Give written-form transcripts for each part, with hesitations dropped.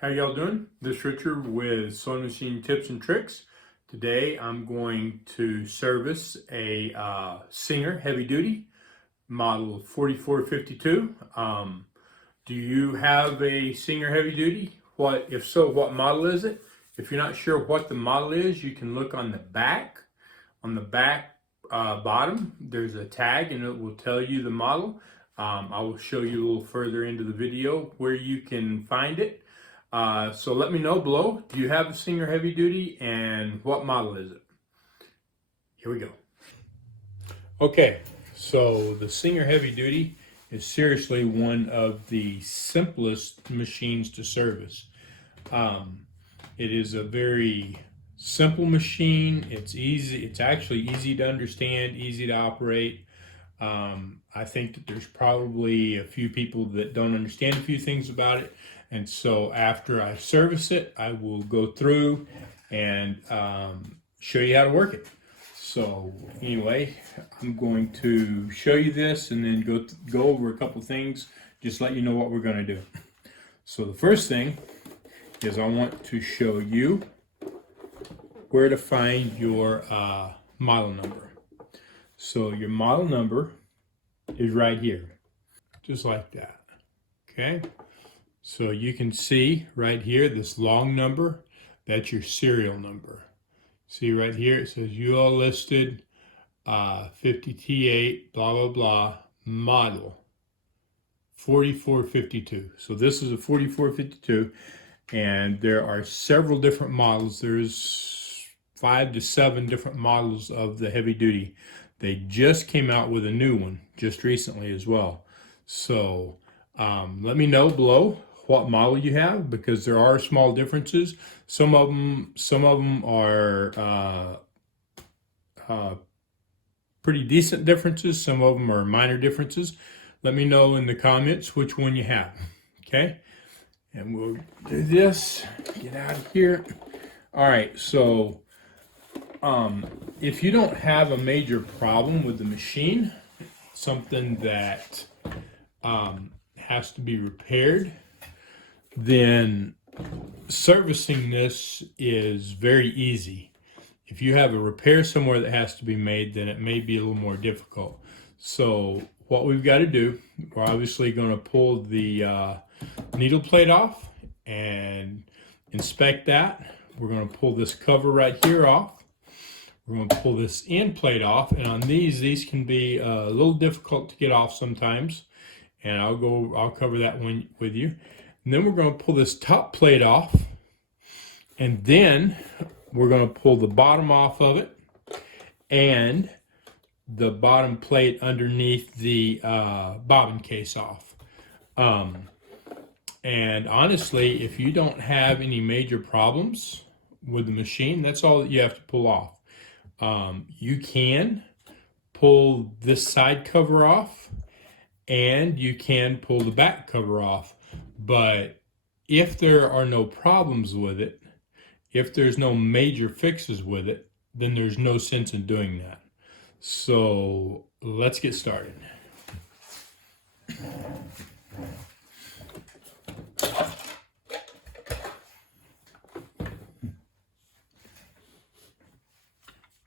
How y'all doing? This is Richard with Sewing Machine Tips and Tricks. Today I'm going to service a Singer Heavy Duty model 4452. Do you have a Singer Heavy Duty? If so, what model is it? If you're not sure what the model is, you can look on the back. On the back bottom, there's a tag and it will tell you the model. I will show you a little further into the video where you can find it. So let me know below, do you have a Singer Heavy Duty and what model is it? Here we go. Okay, so the Singer Heavy Duty is seriously one of the simplest machines to service. It is a very simple machine. It's easy. It's actually easy to understand, easy to operate. I think that there's probably a few people that don't understand a few things about it. And so after I service it, I will go through and show you how to work it. So anyway, I'm going to show you this and then go over a couple things, just let you know what we're going to do. So the first thing is I want to show you where to find your model number. So your model number is right here, just like that. Okay. So you can see right here, this long number, that's your serial number. See right here, it says UL listed 50T8, blah, blah, blah, model 4452. So this is a 4452, and there are several different models. There's 5 to 7 different models of the heavy duty. They just came out with a new one just recently as well. So let me know below what model you have, because there are small differences. Some of them are pretty decent differences. Some of them are minor differences. Let me know in the comments which one you have. Okay, and we'll do this. Get out of here. All right. So if you don't have a major problem with the machine, something that has to be repaired, then servicing this is very easy. If you have a repair somewhere that has to be made, then it may be a little more difficult. So what we've got to do, we're obviously going to pull the needle plate off and inspect that. We're going to pull this cover right here off. We're going to pull this end plate off, and on these can be a little difficult to get off sometimes, and I'll cover that one with you. And then we're going to pull this top plate off, and then we're going to pull the bottom off of it and the bottom plate underneath the bobbin case off. And honestly, if you don't have any major problems with the machine, that's all that you have to pull off. You can pull this side cover off, and you can pull the back cover off. But if there are no problems with it, if there's no major fixes with it, then there's no sense in doing that. So let's get started.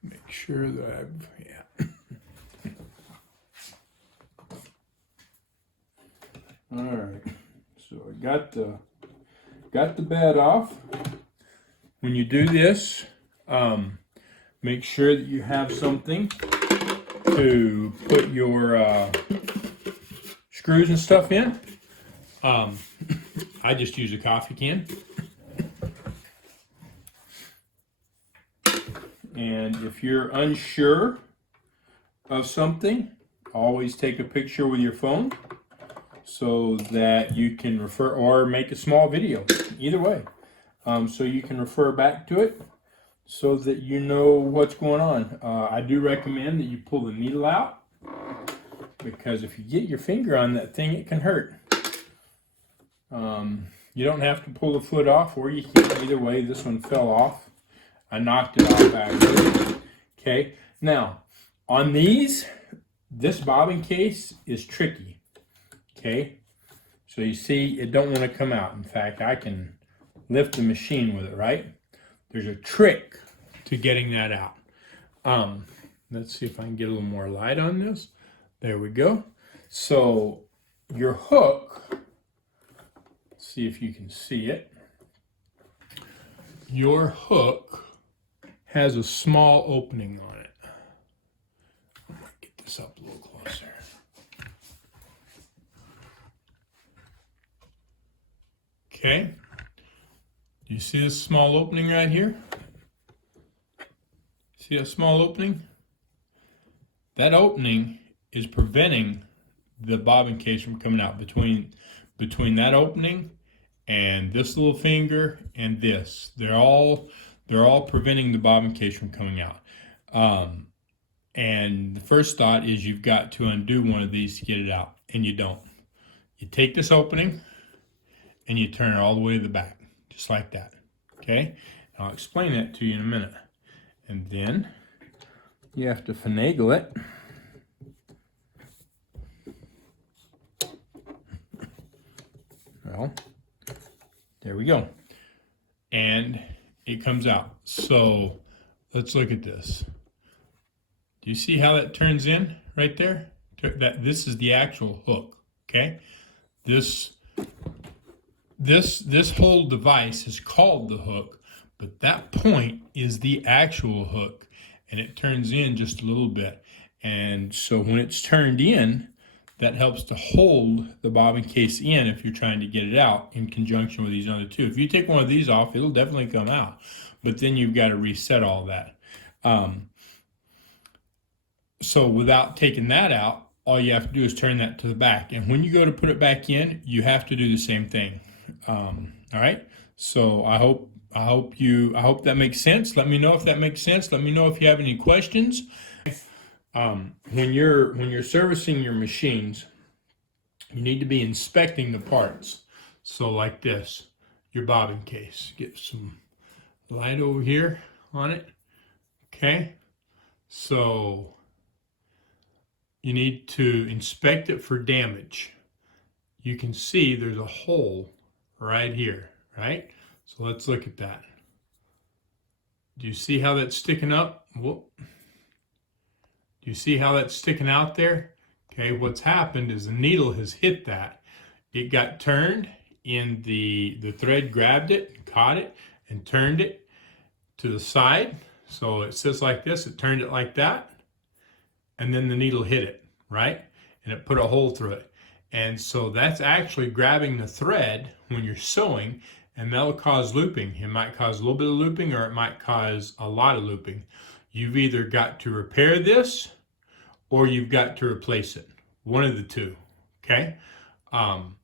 Make sure that All right. So I got the bed off. When you do this, make sure that you have something to put your screws and stuff in. I just use a coffee can. And if you're unsure of something, always take a picture with your phone so that you can refer, or make a small video, either way, so you can refer back to it so that you know what's going on. I do recommend that you pull the needle out, because if you get your finger on that thing, it can hurt. You don't have to pull the foot off, or you can. Either way, this one fell off. I knocked it off actually. Okay, now on these, this bobbin case is tricky. Okay, so you see it don't want to come out. In fact, I can lift the machine with it, right? There's a trick to getting that out. Let's see if I can get a little more light on this. There we go. So your hook, see if you can see it. Your hook has a small opening on it. I'm gonna get this up a little closer. Okay. Do you see this small opening right here? See that small opening? That opening is preventing the bobbin case from coming out. Between that opening and this little finger and this, they're all preventing the bobbin case from coming out. And the first thought is you've got to undo one of these to get it out, and you don't. You take this opening and you turn it all the way to the back, just like that. Okay? I'll explain that to you in a minute. And then you have to finagle it. Well, there we go. And it comes out. So let's look at this. Do you see how that turns in right there? This is the actual hook, okay? This whole device is called the hook, but that point is the actual hook, and it turns in just a little bit. And so when it's turned in, that helps to hold the bobbin case in if you're trying to get it out in conjunction with these other two. If you take one of these off, it'll definitely come out, but then you've got to reset all that. So without taking that out, all you have to do is turn that to the back. And when you go to put it back in, you have to do the same thing. All right. So I hope that makes sense. Let me know if that makes sense. Let me know if you have any questions. When you're servicing your machines, you need to be inspecting the parts. So like this, your bobbin case. Get some light over here on it. Okay. So you need to inspect it for damage. You can see there's a hole right here, right? So let's look at that. Do you see how that's sticking up? Whoop. Do you see how that's sticking out there? Okay, what's happened is the needle has hit that. It got turned, and the thread grabbed it, caught it, and turned it to the side. So it sits like this, it turned it like that, and then the needle hit it, right? And it put a hole through it. And so that's actually grabbing the thread when you're sewing, and that'll cause looping. It might cause a little bit of looping, or it might cause a lot of looping. You've either got to repair this or you've got to replace it. One of the two, okay? I'm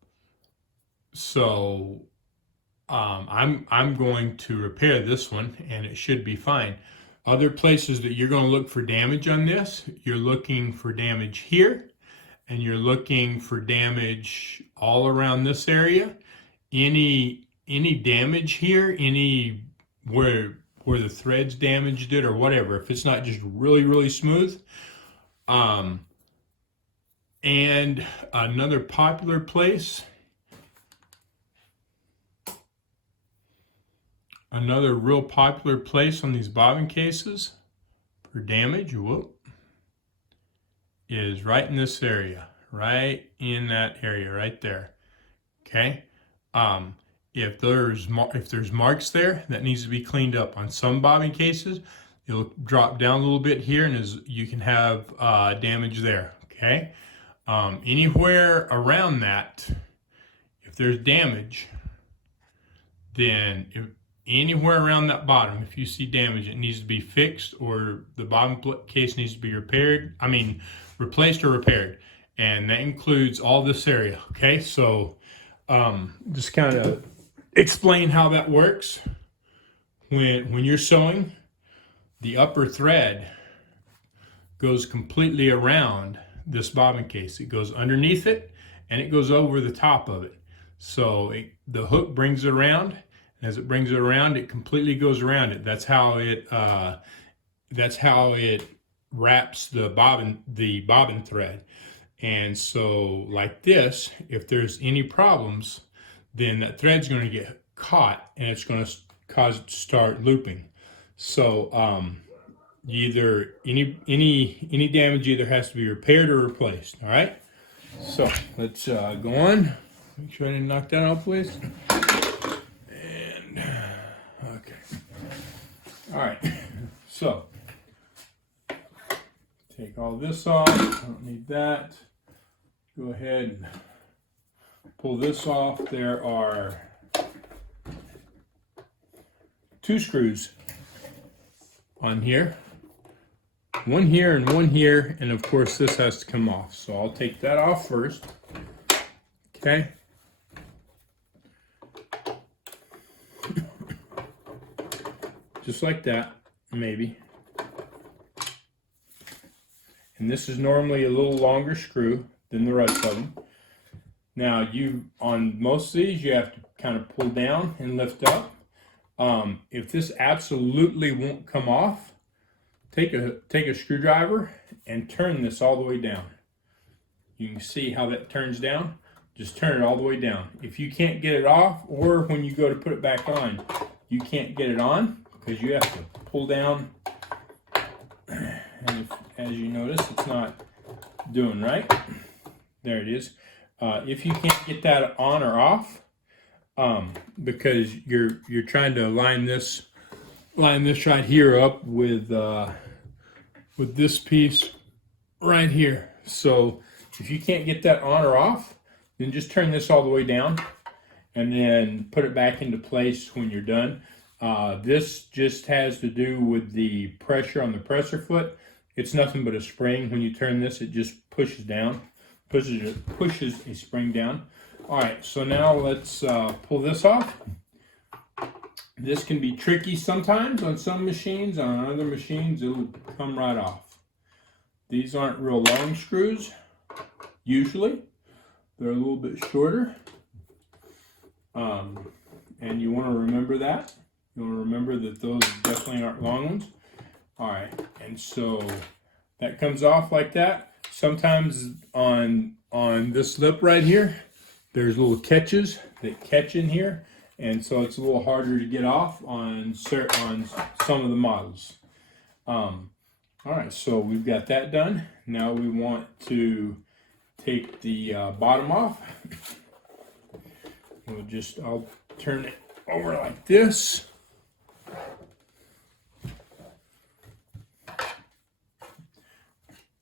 going to repair this one, and it should be fine. Other places that you're going to look for damage on this, you're looking for damage here, and you're looking for damage all around this area. Any damage here, where the threads damaged it or whatever, if it's not just really, really smooth. And another popular place, another real popular place on these bobbin cases for damage, is right in this area, right in that area right there. Okay. If there's marks there, that needs to be cleaned up. On some bobbin cases, it'll drop down a little bit here, and you can have damage there. Okay. Anywhere around that, if there's damage, then anywhere around that bottom, if you see damage, it needs to be fixed, or the bobbin case needs to be replaced or repaired. And that includes all this area. Okay. So just kind of explain how that works. When you're sewing, the upper thread goes completely around this bobbin case. It goes underneath it, and it goes over the top of it. So the hook brings it around, and as it brings it around, it completely goes around it. That's how it wraps the bobbin thread. And so like this, if there's any problems, then that thread's going to get caught, and it's going to cause it to start looping. So either any damage either has to be repaired or replaced. All right. So let's go on. Make sure I didn't knock that out, please. And okay. All right. So take all this off. I don't need that. Go ahead and pull this off. There are 2 screws on here. One here and one here, and of course this has to come off. So I'll take that off first. Okay. Just like that, maybe. And this is normally a little longer screw than the rest of them. Now on most of these, you have to kind of pull down and lift up. If this absolutely won't come off, take a screwdriver and turn this all the way down. You can see how that turns down. Just turn it all the way down. If you can't get it off, or when you go to put it back on, you can't get it on because you have to pull down. And as you notice, it's not doing right. There it is. If you can't get that on or off, because you're trying to line this right here up with this piece right here. So if you can't get that on or off, then just turn this all the way down and then put it back into place when you're done. This just has to do with the pressure on the presser foot. It's nothing but a spring. When you turn this, it just pushes down, pushes a spring down. All right, so now let's pull this off. This can be tricky sometimes on some machines. On other machines, it'll come right off. These aren't real long screws, usually. They're a little bit shorter. And you want to remember that. You want to remember that those definitely aren't long ones. All right, and so that comes off like that. Sometimes on this lip right here, there's little catches that catch in here, and so it's a little harder to get off on some of the models. All right, so we've got that done. Now we want to take the bottom off. I'll turn it over like this.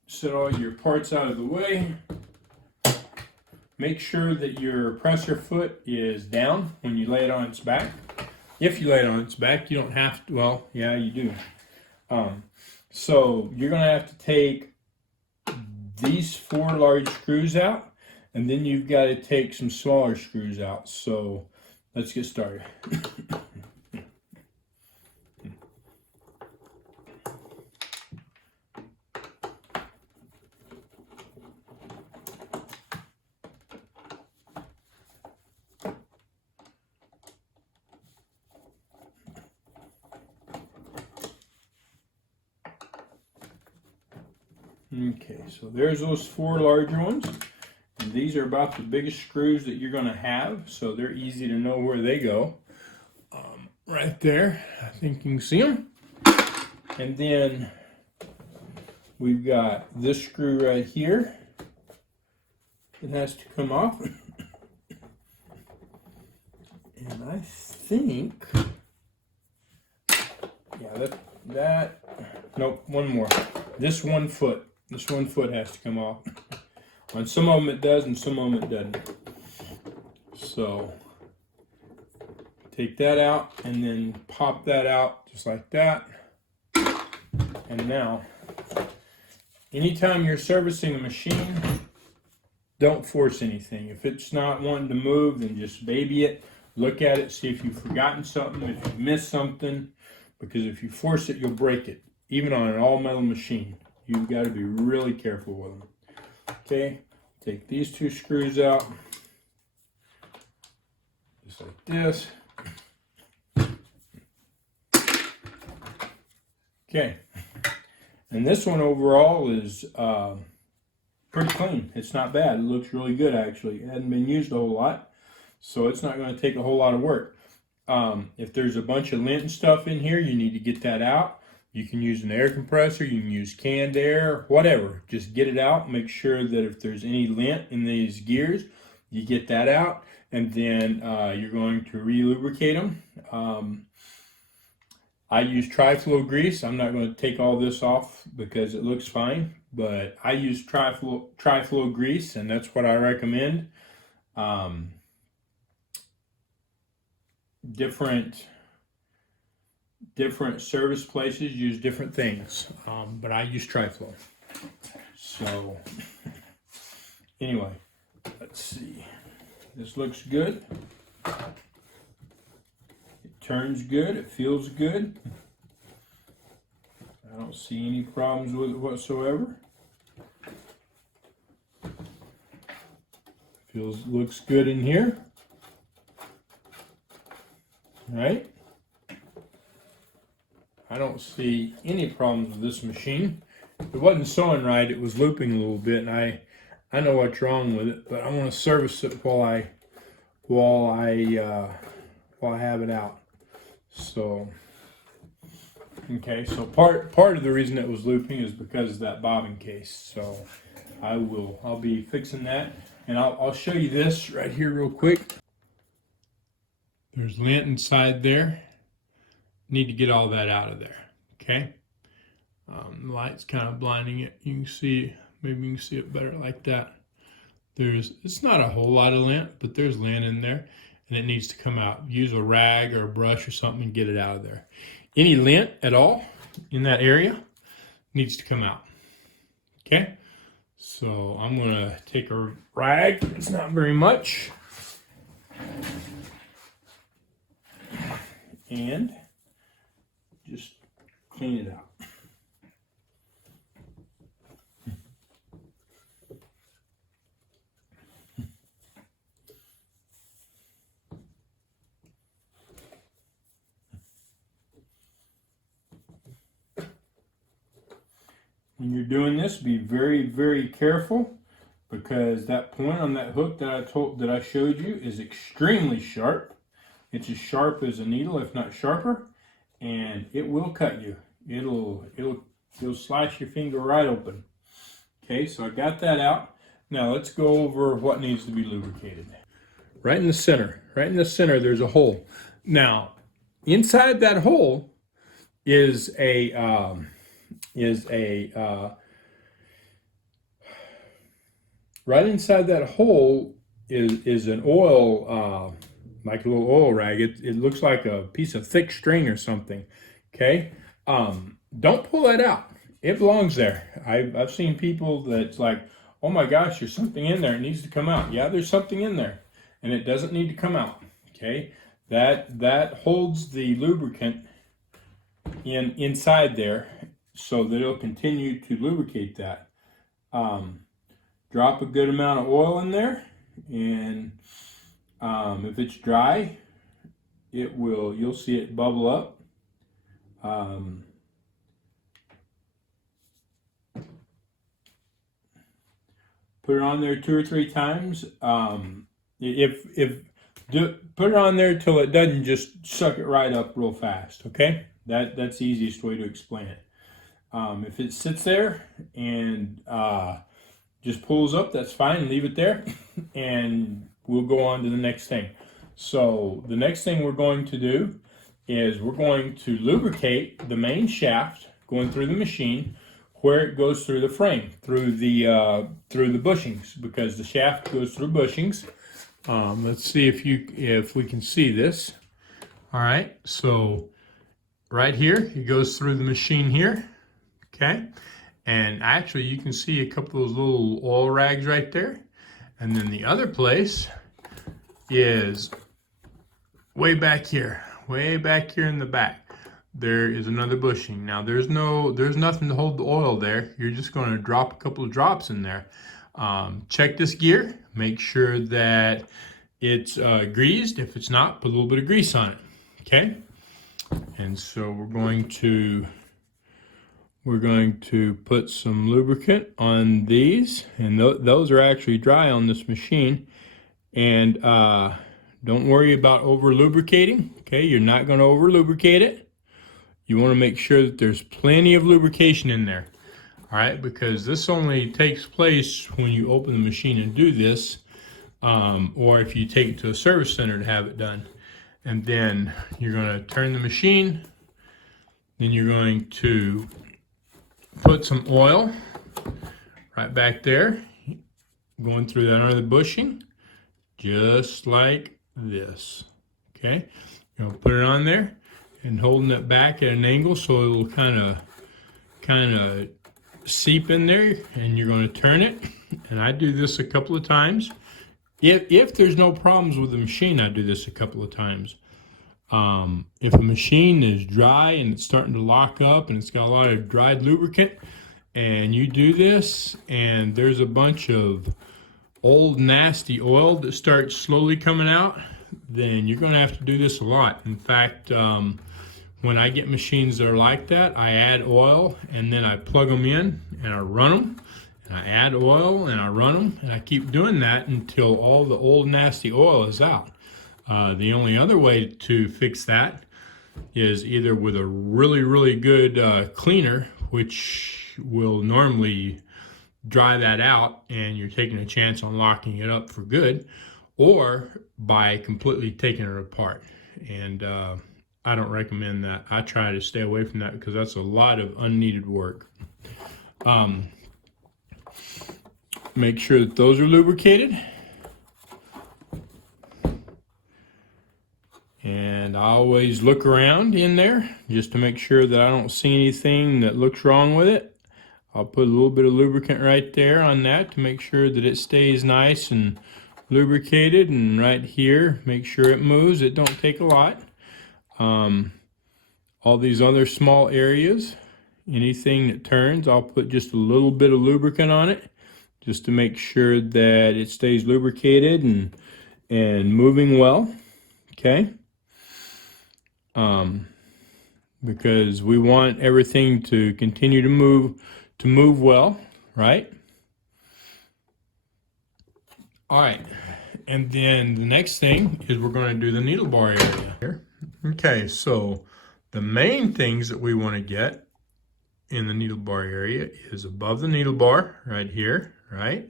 Set all your parts out of the way. Make sure that your presser foot is down when you lay it on its back. If you lay it on its back, you don't have to, well, yeah, you do. So you're going to have to take these 4 large screws out, and then you've got to take some smaller screws out. So let's get started. Okay, so there's those 4 larger ones, and these are about the biggest screws that you're going to have, so they're easy to know where they go. Right there, I think you can see them. And then we've got this screw right here. It has to come off. And I think, yeah, nope, one more. This one foot has to come off. On some of them it does, and some of them it doesn't. So take that out and then pop that out just like that. And now, anytime you're servicing a machine, don't force anything. If it's not wanting to move, then just baby it. Look at it, see if you've forgotten something, if you've missed something, because if you force it, you'll break it. Even on an all-metal machine, you've got to be really careful with them. Okay, take these 2 screws out, just like this. Okay, and this one overall is pretty clean. It's not bad. It looks really good, actually. It hasn't been used a whole lot, so it's not going to take a whole lot of work. If there's a bunch of lint and stuff in here, you need to get that out. You can use an air compressor, you can use canned air, whatever. Just get it out. Make sure that if there's any lint in these gears, you get that out. And then you're going to re-lubricate them. I use tri-flow grease. I'm not going to take all this off because it looks fine, but I use tri-flow grease, and that's what I recommend. Different service places use different things, but I use tri-flow. So anyway, let's see. This looks good. It turns good. It feels good. I don't see any problems with it whatsoever. Looks good in here. Right? I don't see any problems with this machine. If it wasn't sewing right, it was looping a little bit, and I know what's wrong with it, but I want to service it while I have it out. So okay, so part of the reason it was looping is because of that bobbin case. So I'll be fixing that, and I'll show you this right here real quick. There's lint inside there. Need to get all that out of there. Okay. The light's kind of blinding it. You can see, maybe you can see it better like that. It's not a whole lot of lint, but there's lint in there, and it needs to come out. Use a rag or a brush or something and get it out of there. Any lint at all in that area needs to come out. Okay. So I'm going to take a rag. It's not very much. And just clean it out. When you're doing this, be very, very careful, because that point on that hook that I showed you is extremely sharp. It's as sharp as a needle, if not sharper, and it will cut you. It'll slice your finger right open. Okay, so I got that out. Now let's go over what needs to be lubricated. Right in the center, there's a hole. Now, inside that hole is right inside that hole is an oil, like a little oil rag. It looks like a piece of thick string or something. Okay, don't pull that out. It belongs there. I've seen people that's like, oh my gosh, there's something in there. It needs to come out. Yeah, there's something in there, and it doesn't need to come out. Okay, that holds the lubricant inside there, so that it'll continue to lubricate that. Drop a good amount of oil in there, and if it's dry, you'll see it bubble up. Put it on there 2 or 3 times. Put it on there till it doesn't just suck it right up real fast. Okay, that's the easiest way to explain it. If it sits there and just pulls up, that's fine. Leave it there, and we'll go on to the next thing. So the next thing we're going to do is we're going to lubricate the main shaft going through the machine, where it goes through the frame, through the bushings, because the shaft goes through bushings. Let's see if we can see this. All right, so right here, it goes through the machine here. Okay, and actually you can see a couple of those little oil rags right there, and then the other place is way back here in the back. There is another bushing. Now there's nothing to hold the oil there. You're just going to drop a couple of drops in there. Check this gear, make sure that it's greased. If it's not, put a little bit of grease on it. Okay, and so we're going to put some lubricant on these, and those are actually dry on this machine. And Don't worry about over lubricating. Okay, you're not going to over lubricate it. You want to make sure that there's plenty of lubrication in there. All right, because this only takes place when you open the machine and do this, or if you take it to a service center to have it done. And then you're going to turn the machine. Then you're going to put some oil right back there, going through that under the bushing, just like this. Okay, you're gonna put it on there and holding it back at an angle so it'll kind of seep in there, and you're going to turn it. And I do this a couple of times. If there's no problems with the machine, I do this a couple of times. If a machine is dry and it's starting to lock up and it's got a lot of dried lubricant, and you do this and there's a bunch of old nasty oil that starts slowly coming out, then you're going to have to do this a lot. In fact, when I get machines that are like that, I add oil and then I plug them in and I run them, and I add oil and I run them, and I keep doing that until all the old nasty oil is out. The only other way to fix that is either with a really good cleaner, which will normally dry that out and you're taking a chance on locking it up for good, or by completely taking it apart. And I don't recommend that. I try to stay away from that because that's a lot of unneeded work. Make sure that those are lubricated. And I always look around in there just to make sure that I don't see anything that looks wrong with it. I'll put a little bit of lubricant right there on that to make sure that it stays nice and lubricated. And right here, make sure it moves. It don't take a lot. All these other small areas, anything that turns, I'll put just a little bit of lubricant on it just to make sure that it stays lubricated and moving well. Okay. Because we want everything to continue to move well, right? All right, and then the next thing is we're going to do the needle bar area here. Okay, so the main things that we want to get in the needle bar area is above the needle bar right here, right?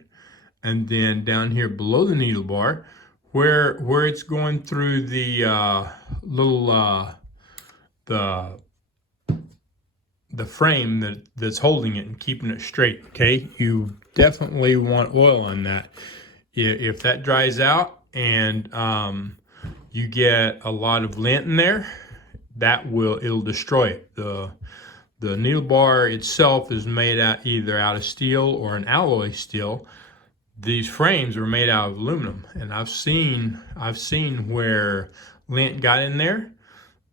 And then down here below the needle bar, where it's going through the little the frame that's holding it and keeping it straight. Okay, you definitely want oil on that. If that dries out and you get a lot of lint in there, it'll destroy it. The needle bar itself is made either out of steel or an alloy steel. These frames are made out of aluminum, and I've seen where lint got in there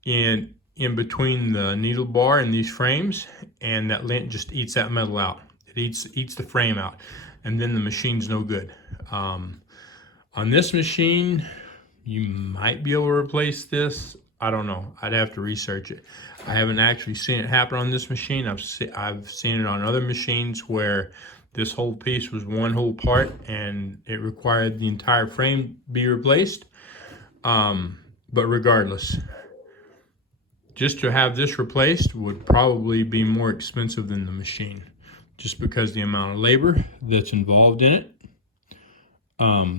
in between the needle bar and these frames, and that lint just eats that metal out. It eats the frame out, and then the machine's no good. On this machine, you might be able to replace this. I don't know. I'd have to research it. I haven't actually seen it happen on this machine. I've seen it on other machines where this whole piece was one whole part and it required the entire frame be replaced. But regardless, just to have this replaced would probably be more expensive than the machine, just because the amount of labor that's involved in it.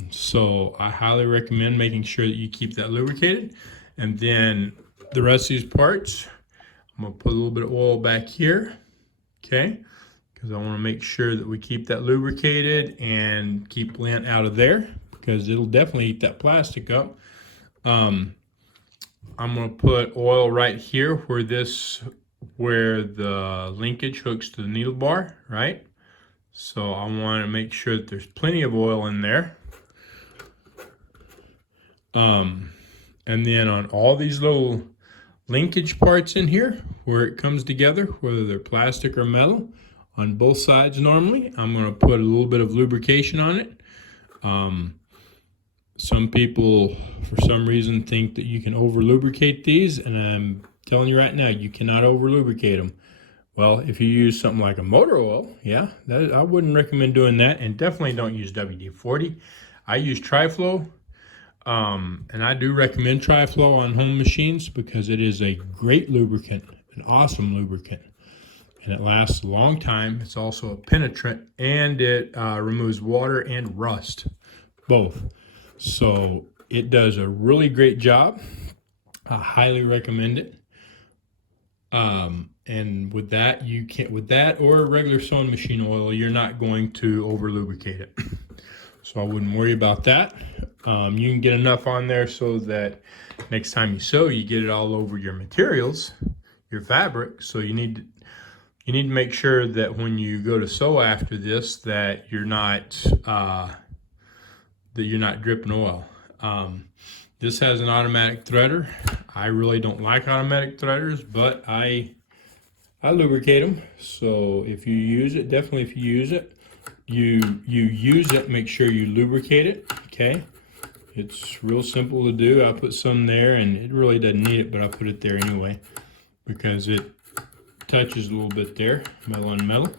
So I highly recommend making sure that you keep that lubricated. And then the rest of these parts, I'm gonna put a little bit of oil back here, okay? Because I wanna make sure that we keep that lubricated and keep lint out of there, because it'll definitely eat that plastic up. I'm gonna put oil right here where the linkage hooks to the needle bar, right? So I want to make sure that there's plenty of oil in there. And then on all these little linkage parts in here, where it comes together, whether they're plastic or metal, on both sides normally, I'm going to put a little bit of lubrication on it. Some people, for some reason, think that you can over lubricate these, and I'm telling you right now, you cannot over lubricate them. Well, if you use something like a motor oil, yeah, I wouldn't recommend doing that, and definitely don't use WD-40. I use Triflow. And I do recommend Tri-Flow on home machines because it is a great lubricant, an awesome lubricant. And it lasts a long time. It's also a penetrant, and it removes water and rust, both. So it does a really great job. I highly recommend it. And with that, you can't, with that or a regular sewing machine oil, you're not going to over lubricate it. So I wouldn't worry about that. You can get enough on there so that next time you sew, you get it all over your materials, your fabric. So you need to make sure that when you go to sew after this, that you're not dripping oil. This has an automatic threader. I really don't like automatic threaders, but I lubricate them. So if you use it, definitely if you use it, you use it, make sure you lubricate it, okay? It's real simple to do. I put some there, and it really doesn't need it, but I put it there anyway because it touches a little bit there, metal on metal.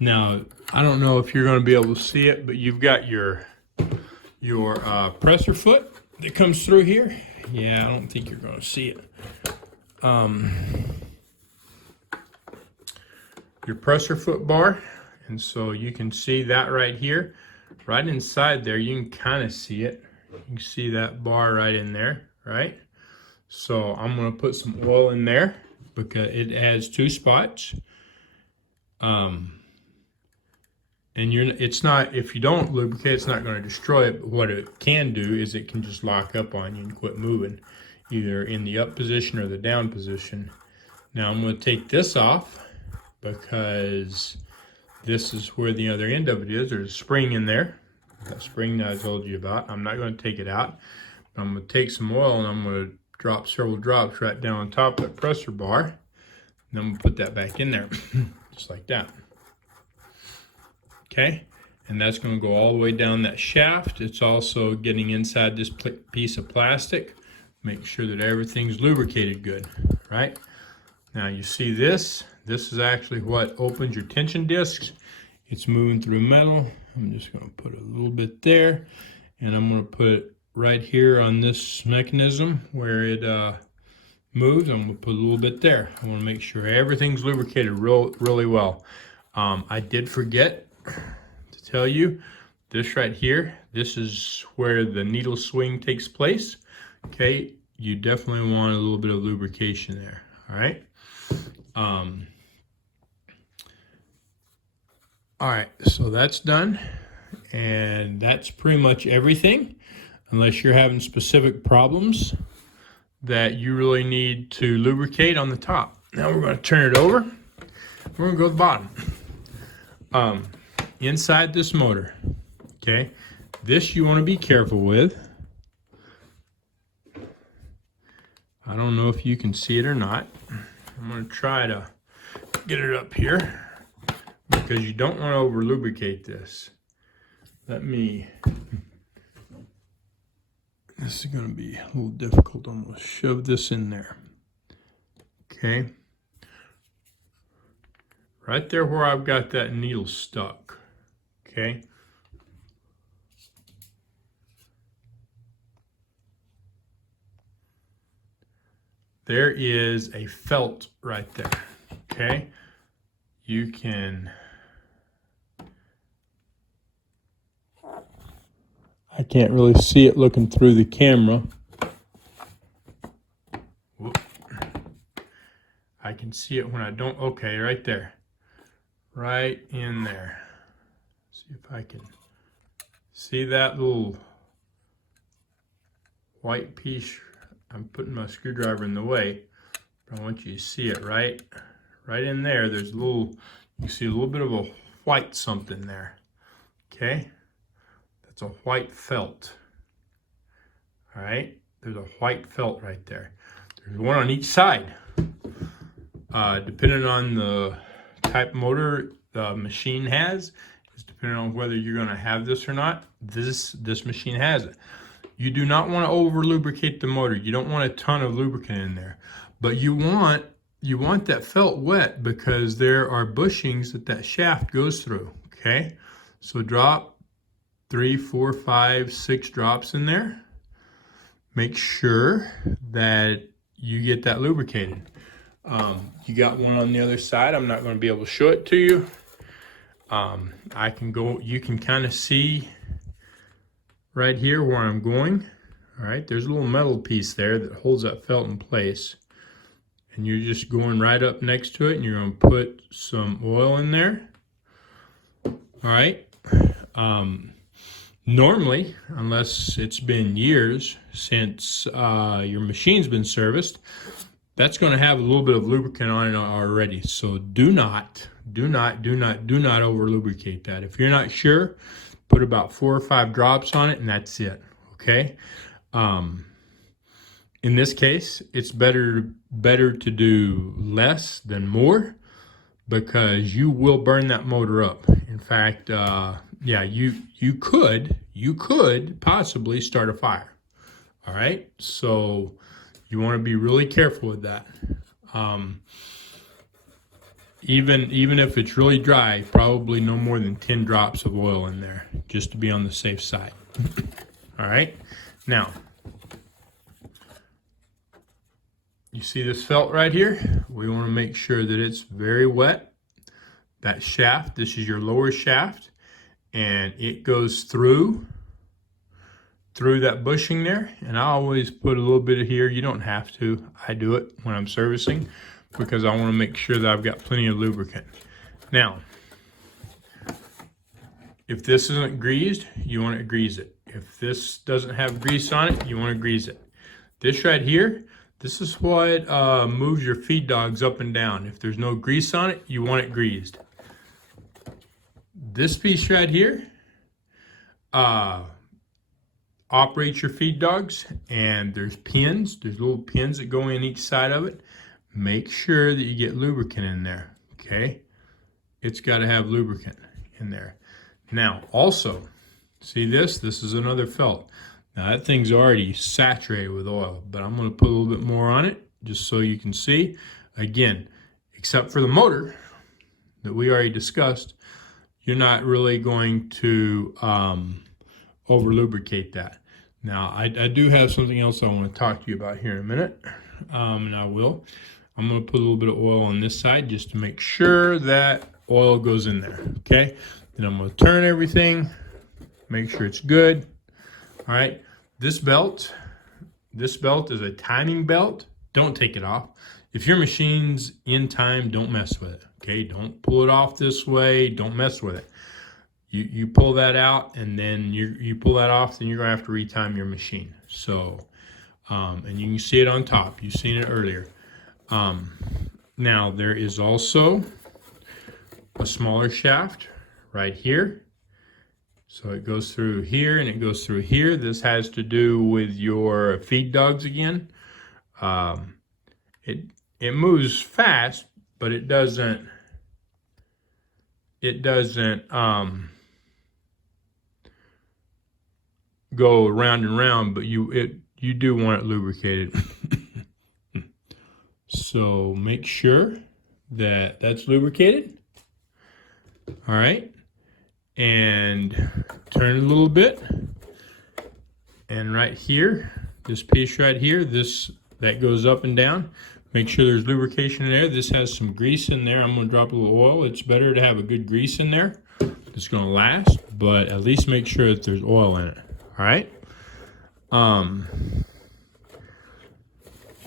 Now, I don't know if you're going to be able to see it, but you've got your presser foot that comes through here. Yeah, I don't think you're going to see it. Your presser foot bar, and so you can see that right here, right inside there. You can kind of see it. You can see that bar right in there, right? So I'm going to put some oil in there because it has 2 spots. And it's not, if you don't lubricate, it's not going to destroy it. But what it can do is it can just lock up on you and quit moving, either in the up position or the down position. Now I'm going to take this off because this is where the other end of it is. There's a spring in there, that spring that I told you about. I'm not going to take it out. But I'm going to take some oil and I'm going to drop several drops right down on top of that presser bar. And then I'm going to put that back in there, just like that. Okay, and that's going to go all the way down that shaft. It's also getting inside this piece of plastic. Make sure that everything's lubricated good, right? Now you see this. This is actually what opens your tension discs. It's moving through metal. I'm just going to put a little bit there, and I'm going to put it right here on this mechanism where it moves. I'm going to put a little bit there. I want to make sure everything's lubricated really well. I did forget to tell you, this right here, this is where the needle swing takes place. Okay, you definitely want a little bit of lubrication there. All right. All right, so that's done, and that's pretty much everything, unless you're having specific problems that you really need to lubricate on the top. Now we're going to turn it over. We're going to go to the bottom. Inside this motor, okay, this you want to be careful with. I don't know if you can see it or not. I'm going to try to get it up here because you don't want to over lubricate this. This is going to be a little difficult. I'm going to shove this in there. Okay. Right there where I've got that needle stuck. Okay. There is a felt right there. Okay. You can, I can't really see it looking through the camera. Whoop. I can see it when I don't. Okay, right there. Right in there. See if I can see that little white piece. I'm putting my screwdriver in the way, but I want you to see it right in there. There's a little, you see a little bit of a white something there. Okay, that's a white felt. All right, there's a white felt right there. There's one on each side. Depending on the type of motor the machine has, is depending on whether you're going to have this or not. This machine has it. You do not want to over lubricate the motor. You don't want a ton of lubricant in there, but you want that felt wet because there are bushings that shaft goes through. Okay, so drop 3, 4, 5, 6 drops in there. make sure that you get that lubricated. You got one on the other side. I'm not going to be able to show it to you. I can go, you can kind of see right here where I'm going. All right, there's a little metal piece there that holds that felt in place. And you're just going right up next to it and you're going to put some oil in there. All right. Normally, unless it's been years since your machine's been serviced, that's going to have a little bit of lubricant on it already. So do not over lubricate that. If you're not sure, put about 4 or 5 drops on it and that's it. Okay. In this case, it's better to do less than more, because you will burn that motor up. In fact, yeah, you could possibly start a fire. All right, so you want to be really careful with that. Even if it's really dry, probably no more than 10 drops of oil in there, just to be on the safe side. All right, now you see this felt right here? We want to make sure that it's very wet. That shaft, this is your lower shaft, and it goes through that bushing there. And I always put a little bit of here. You don't have to. I do it when I'm servicing because I want to make sure that I've got plenty of lubricant. Now, if this isn't greased, you want to grease it. If this doesn't have grease on it, you want to grease it. This right here, this is what moves your feed dogs up and down. If there's no grease on it, you want it greased. This piece right here operates your feed dogs, and there's pins. There's little pins that go in each side of it. Make sure that you get lubricant in there, okay? It's got to have lubricant in there. Now, also, see this? This is another felt. Now that thing's already saturated with oil, but I'm going to put a little bit more on it just so you can see. Again, except for the motor that we already discussed, you're not really going to over lubricate that. Now I do have something else I want to talk to you about here in a minute, and I will. I'm going to put a little bit of oil on this side just to make sure that oil goes in there, okay? Then I'm going to turn everything, make sure it's good. All right, this belt is a timing belt. Don't take it off. If your machine's in time, don't mess with it, okay? Don't pull it off this way. Don't mess with it. You pull that out, and then you pull that off, then you're going to have to retime your machine. So, and you can see it on top. You've seen it earlier. Now, there is also a smaller shaft right here. So it goes through here and it goes through here. This has to do with your feed dogs again. It moves fast, but it doesn't go round and round, but you do want it lubricated. So make sure that that's lubricated. All right. And turn it a little bit. And right here, this piece right here, that goes up and down. Make sure there's lubrication in there. This has some grease in there. I'm going to drop a little oil. It's better to have a good grease in there. It's going to last, but at least make sure that there's oil in it. All right.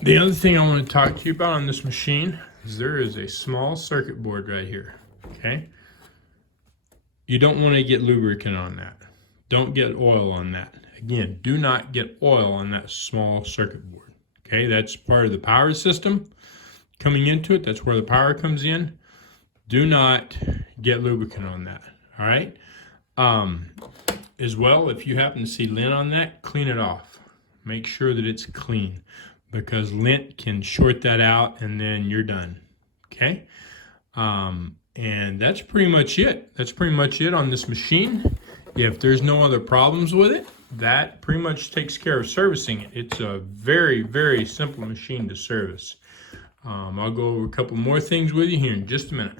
The other thing I want to talk to you about on this machine is there is a small circuit board right here. Okay. You don't want to get lubricant on that. Don't get oil on that. Again, do not get oil on that small circuit board. Okay, that's part of the power system coming into it. That's where the power comes in. Do not get lubricant on that. All right. As well, if you happen to see lint on that, clean it off. Make sure that it's clean, because lint can short that out and then you're done. Okay. And that's pretty much it. That's pretty much it on this machine. If there's no other problems with it, that pretty much takes care of servicing it. It's a very, very simple machine to service. I'll go over a couple more things with you here in just a minute.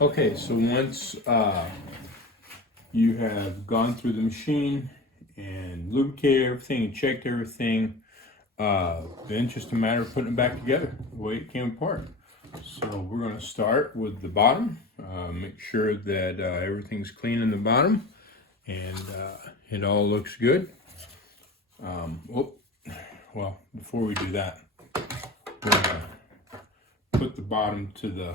Okay, so once you have gone through the machine and lubricated everything and checked everything. Then it's just a matter of putting it back together the way it came apart. So we're going to start with the bottom. Make sure that everything's clean in the bottom and it all looks good. Well, before we do that, we're going to put the bottom to the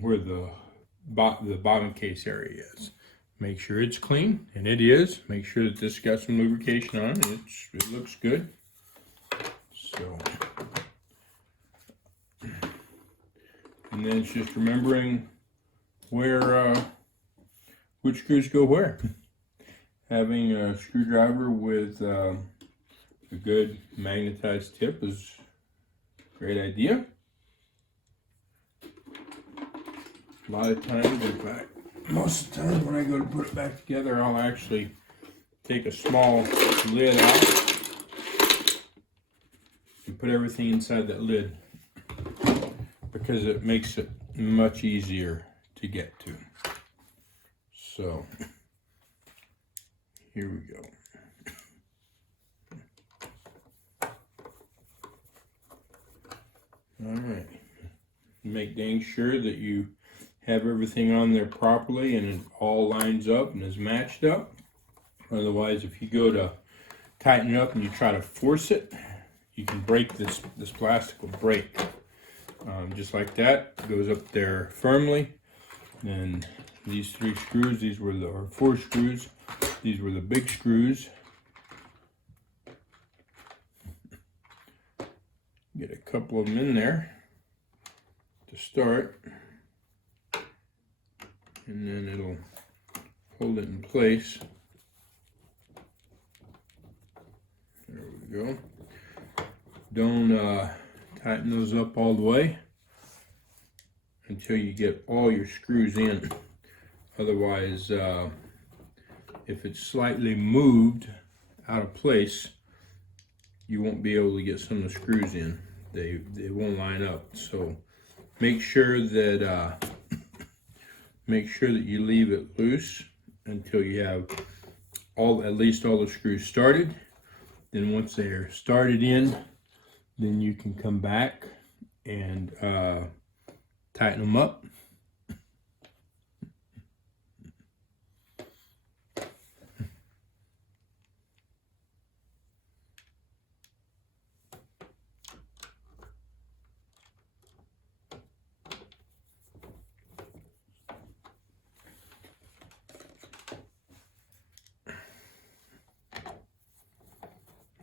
where the bottom case area is. Make sure it's clean, and it is. Make sure that this got some lubrication on it. It looks good. So, and then it's just remembering where which screws go where. Having a screwdriver with a good magnetized tip is a great idea. A lot of times, in fact, most of the time when I go to put it back together, I'll actually take a small lid out and put everything inside that lid because it makes it much easier to get to. So, here we go. Alright, make dang sure that you have everything on there properly and it all lines up and is matched up. Otherwise, if you go to tighten it up and you try to force it, you can break this plastic will break. Just like that, it goes up there firmly. And these 3 screws, these were or 4 screws, these were the big screws. Get a couple of them in there to start, and then it'll hold it in place. There we go. Don't tighten those up all the way until you get all your screws in. Otherwise, if it's slightly moved out of place, you won't be able to get some of the screws in. They won't line up. So make sure that you leave it loose until you have at least all the screws started. Then once they're started in, then you can come back and tighten them up.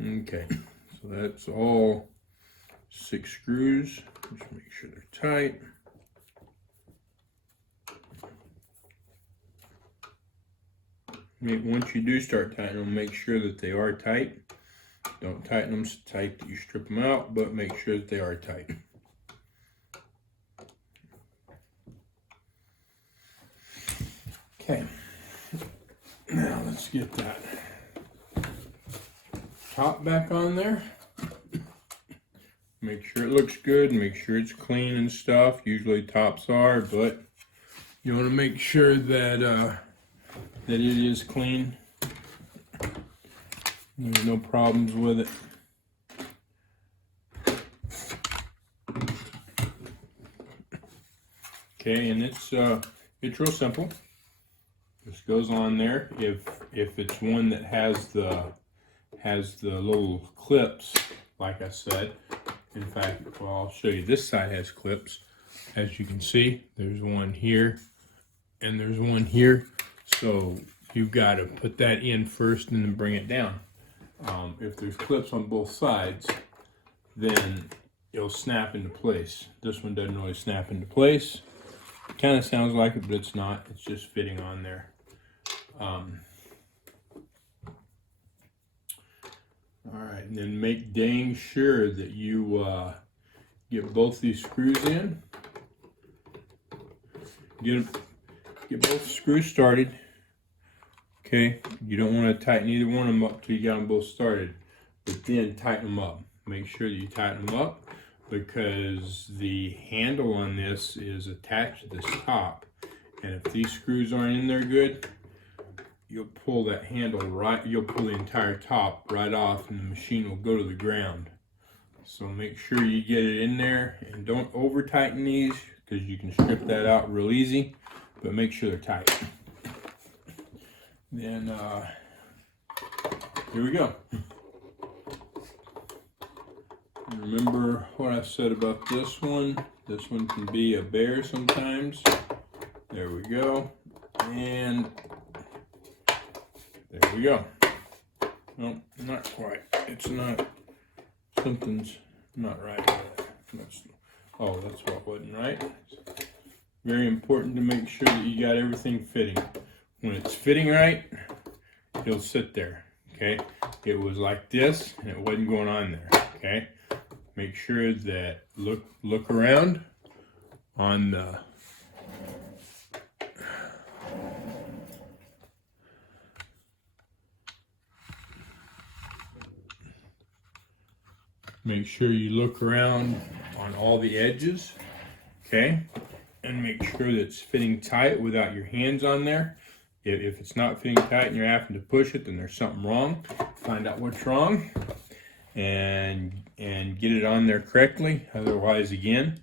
Okay, so that's all 6 screws. Just make sure they're tight. Once you do start tightening them, make sure that they are tight. Don't tighten them so tight that you strip them out, but make sure that they are tight. Okay, now let's get that top back on there. Make sure it looks good, make sure it's clean and stuff. Usually tops are, but you want to make sure that that it is clean. There's no problems with it. Okay, and it's real simple. This goes on there. If it's one that has the little clips, like I said. In fact, well, I'll show you. This side has clips. As you can see, there's one here and there's one here. So you've got to put that in first and then bring it down. If there's clips on both sides, then it'll snap into place. This one doesn't really snap into place. It kind of sounds like it, but it's not. It's just fitting on there. All right, and then make dang sure that you get both these screws in. Get both screws started. Okay, you don't want to tighten either one of them up till you got them both started, but then tighten them up. Make sure that you tighten them up because the handle on this is attached to this top, And if these screws aren't in there good, you'll pull that handle right, you'll pull the entire top right off and the machine will go to the ground. So make sure you get it in there and don't over tighten these because you can strip that out real easy, but make sure they're tight. Then here we go. Remember what I said about this one. This one can be a bear sometimes. There we go. And there we go. No, not quite. It's not, something's not right. That's what wasn't right. It's very important to make sure that you got everything fitting. When it's fitting right, it'll sit there, okay? It was like this and it wasn't going on there, okay? Make sure that, look around on the make sure you look around on all the edges, okay? And make sure that it's fitting tight without your hands on there. If it's not fitting tight and you're having to push it, then there's something wrong. Find out what's wrong and get it on there correctly. Otherwise, again,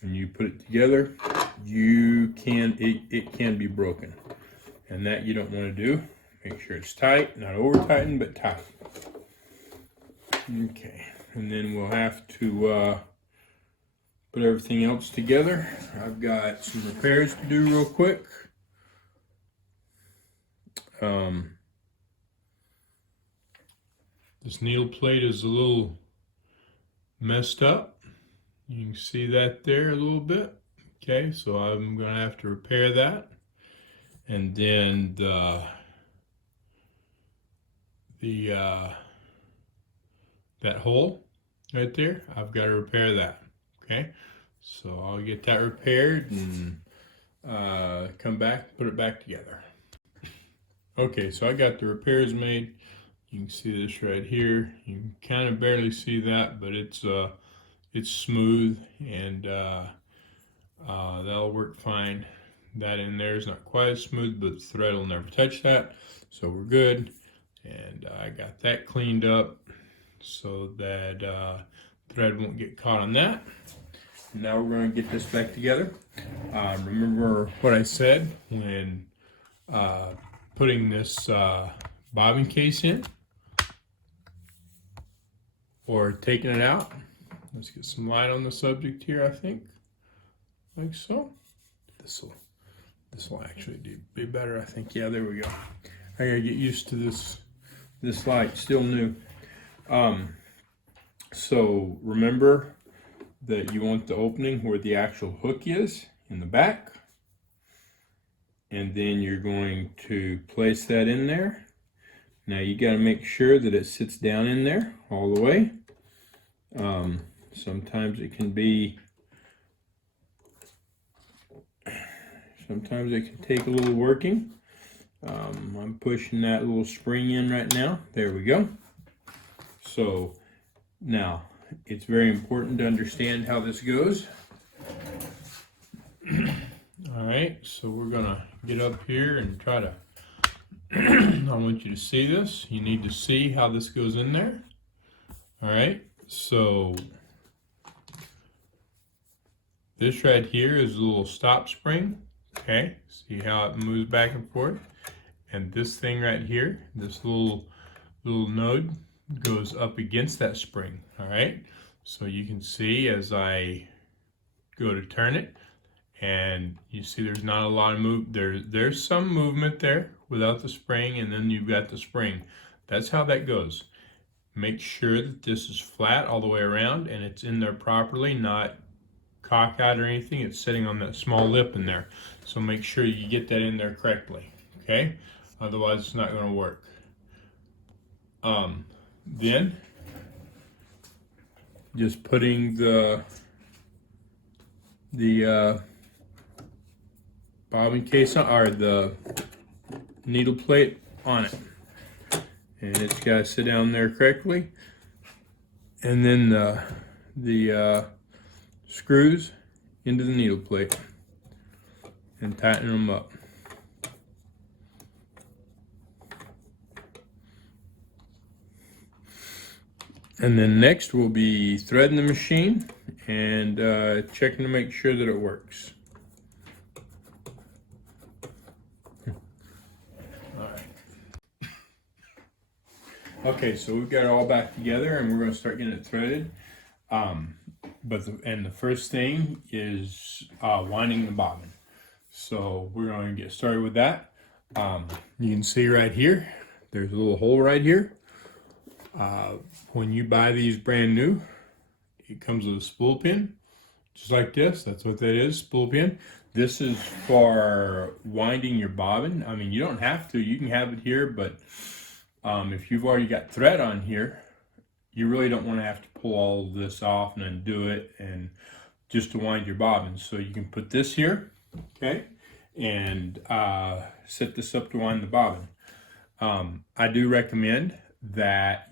when you put it together, it can be broken. And that you don't want to do. Make sure it's tight, not over tightened, but tight. Okay. And then we'll have to put everything else together. I've got some repairs to do real quick. This needle plate is a little messed up. You can see that there a little bit. Okay, so I'm going to have to repair that. And then that hole right there, I've got to repair that. Okay, so I'll get that repaired and come back, put it back together. Okay, so I got the repairs made. You can see this right here. You can kind of barely see that, but it's smooth and that'll work fine. That in there is not quite as smooth, but the thread will never touch that, so we're good. And I got that cleaned up so that thread won't get caught on that. Now we're going to get this back together. Remember what I said when putting this bobbin case in or taking it out. Let's get some light on the subject here, I think. Like so. This will actually be better, I think. Yeah, there we go. I gotta get used to this light, still new. So remember that you want the opening where the actual hook is in the back. And then you're going to place that in there. Now you got to make sure that it sits down in there all the way. Sometimes it can take a little working. I'm pushing that little spring in right now. There we go. So now it's very important to understand how this goes. All right, so we're gonna get up here and try to I want you to see this. You need to see how this goes in there. All right, so this right here is a little stop spring. Okay, see how it moves back and forth. And this thing right here, this little node goes up against that spring. All right, so you can see as I go to turn it, and you see there's not a lot of there's some movement there without the spring, and then you've got the spring. That's how that goes. Make sure that this is flat all the way around and it's in there properly, not cockeyed or anything. It's sitting on that small lip in there. So make sure you get that in there correctly, okay? Otherwise it's not gonna work. Then just putting the bobbin case on, or the needle plate on it, and it's got to sit down there correctly. And then the screws into the needle plate, and tighten them up. And then next we'll be threading the machine and checking to make sure that it works. Okay, so we've got it all back together and we're going to start getting it threaded. The first thing is winding the bobbin. So we're going to get started with that. You can see right here, there's a little hole right here. When you buy these brand new, it comes with a spool pin, just like this. That's what that is, spool pin. This is for winding your bobbin. I mean, you don't have to. You can have it here, but if you've already got thread on here, you really don't want to have to pull all of this off and undo it and just to wind your bobbin. So you can put this here, okay, and set this up to wind the bobbin. I do recommend that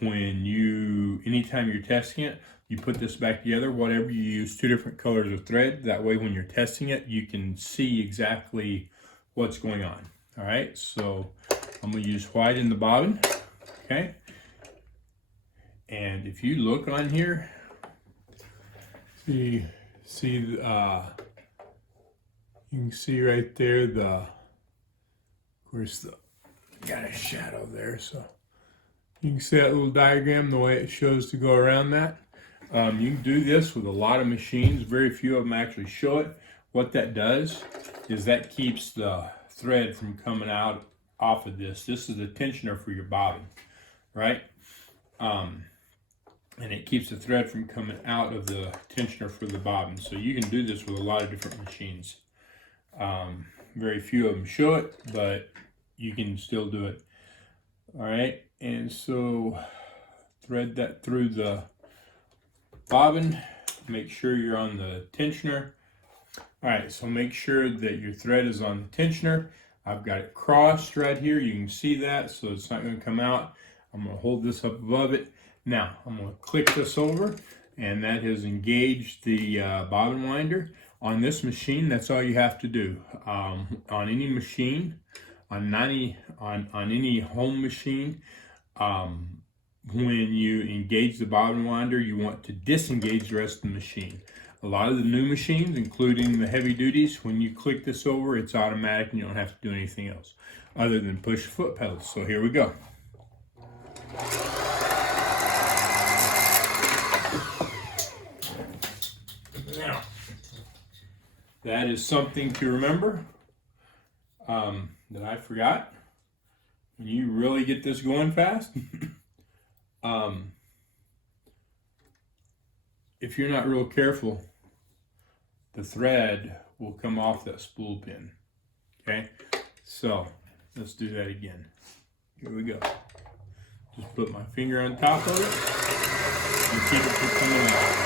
anytime you're testing it, you put this back together, whatever you use, 2 different colors of thread. That way when you're testing it, you can see exactly what's going on. All right, so I'm gonna use white in the bobbin, okay? And if you look on here, you can see right there got a shadow there, so you can see that little diagram, the way it shows to go around that. You can do this with a lot of machines. Very few of them actually show it. What that does is that keeps the thread from coming out off of this. This is the tensioner for your bobbin, right? And it keeps the thread from coming out of the tensioner for the bobbin. So you can do this with a lot of different machines. Very few of them show it, but you can still do it. All right, and so thread that through the bobbin. Make sure you're on the tensioner. All right, so make sure that your thread is on the tensioner. I've got it crossed right here. You can see that, so it's not going to come out. I'm going to hold this up above it. Now, I'm going to click this over, and that has engaged the bobbin winder. On this machine, that's all you have to do. On any machine, on any home machine, when you engage the bobbin winder, you want to disengage the rest of the machine. A lot of the new machines, including the heavy duties, when you click this over, it's automatic and you don't have to do anything else other than push the foot pedals. So here we go. Now, that is something to remember that I forgot. When you really get this going fast, if you're not real careful, the thread will come off that spool pin. Okay, so let's do that again. Here we go. Just put my finger on top of it and keep it from coming out.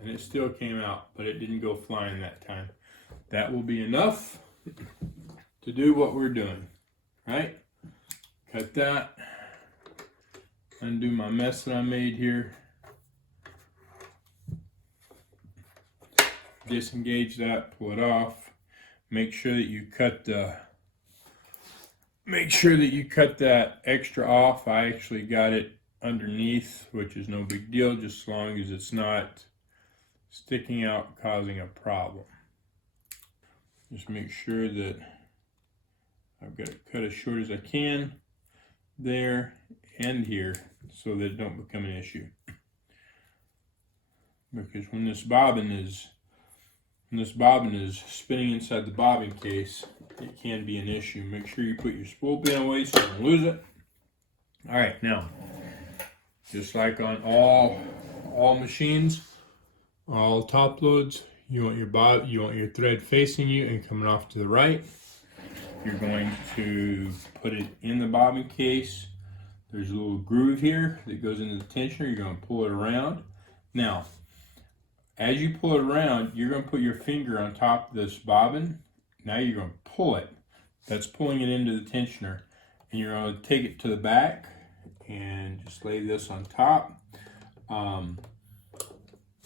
And it still came out, but it didn't go flying that time. That will be enough to do what we're doing, right? Cut that, undo my mess that I made here. Disengage that, pull it off. Make sure that you cut that extra off. I actually got it underneath, which is no big deal, just as long as it's not sticking out, causing a problem. Just make sure that I've got it cut as short as I can there and here so that it don't become an issue. Because when this bobbin is spinning inside the bobbin case, it can be an issue. Make sure you put your spool pin away so you don't lose it. All right, now, just like on all machines, all top loads, you want your thread facing you and coming off to the right. You're going to put it in the bobbin case. There's a little groove here that goes into the tensioner. You're going to pull it around. Now, as you pull it around, you're going to put your finger on top of this bobbin. Now you're going to pull it. That's pulling it into the tensioner. and you're going to take it to the back and just lay this on top.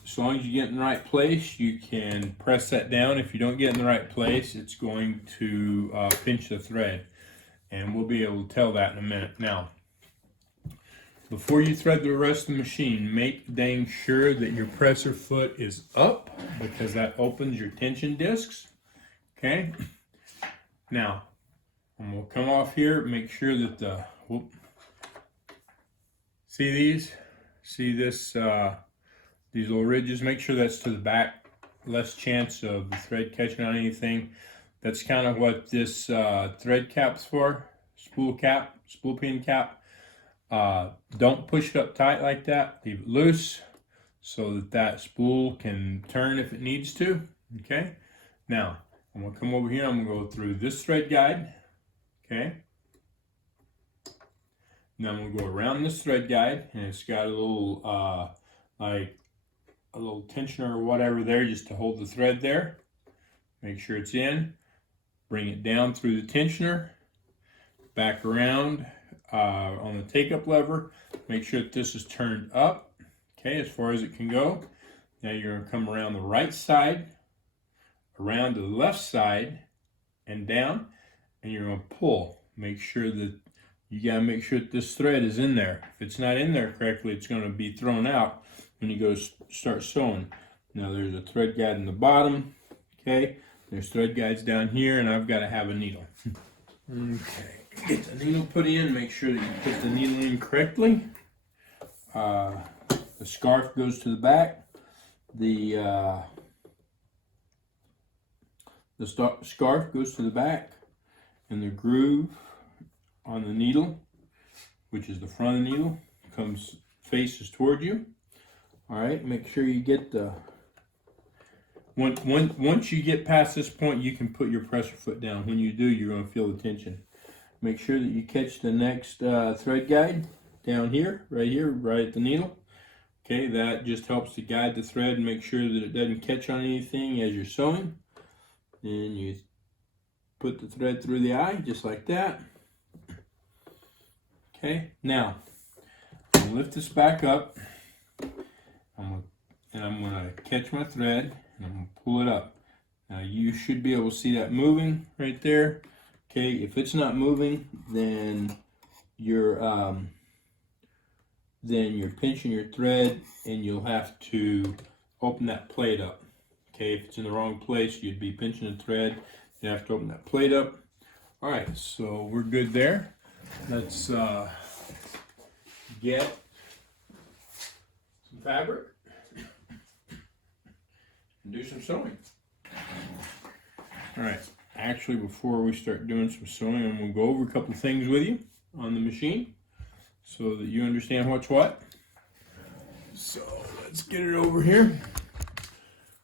As long as you get in the right place, you can press that down. If you don't get in the right place, it's going to pinch the thread, and we'll be able to tell that in a minute. Now, before you thread the rest of the machine, make dang sure that your presser foot is up, because that opens your tension discs. Okay? Now, and we'll come off here, make sure that the, see these? See this, these little ridges? Make sure that's to the back, less chance of the thread catching on anything. That's kind of what this thread cap's for, spool pin cap. Don't push it up tight like that, leave it loose so that that spool can turn if it needs to. Okay? Now, I'm going to come over here, I'm going to go through this thread guide. Okay. Now I'm going to go around this thread guide, and it's got a little, like a little tensioner or whatever there just to hold the thread there. Make sure it's in. Bring it down through the tensioner, back around on the take-up lever. Make sure that this is turned up, okay, as far as it can go. Now you're going to come around the right side, around to the left side, and down. And you're going to pull. Make sure that you got to make sure that this thread is in there. If it's not in there correctly, it's going to be thrown out when you go start sewing. Now there's a thread guide in the bottom. Okay, there's thread guides down here, and I've got to have a needle. Okay, get the needle put in. Make sure that you put the needle in correctly. The scarf goes to the back. The scarf goes to the back. And the groove on the needle, which is the front of the needle, faces toward you. All right, make sure you get the, once you get past this point, you can put your presser foot down. When you do, you're going to feel the tension. Make sure that you catch the next thread guide down here, right at the needle. Okay, that just helps to guide the thread and make sure that it doesn't catch on anything as you're sewing. And you put the thread through the eye, just like that. Okay, now, I'm going to lift this back up, and I'm going to catch my thread, and I'm going to pull it up. Now, you should be able to see that moving right there. Okay, if it's not moving, then you're pinching your thread, and you'll have to open that plate up. Okay, if it's in the wrong place, you'd be pinching the thread. You have to open that plate up. All right, so we're good there. Let's get some fabric and do some sewing. All right, actually, before we start doing some sewing, I'm going to go over a couple things with you on the machine so that you understand what's what. So let's get it over here.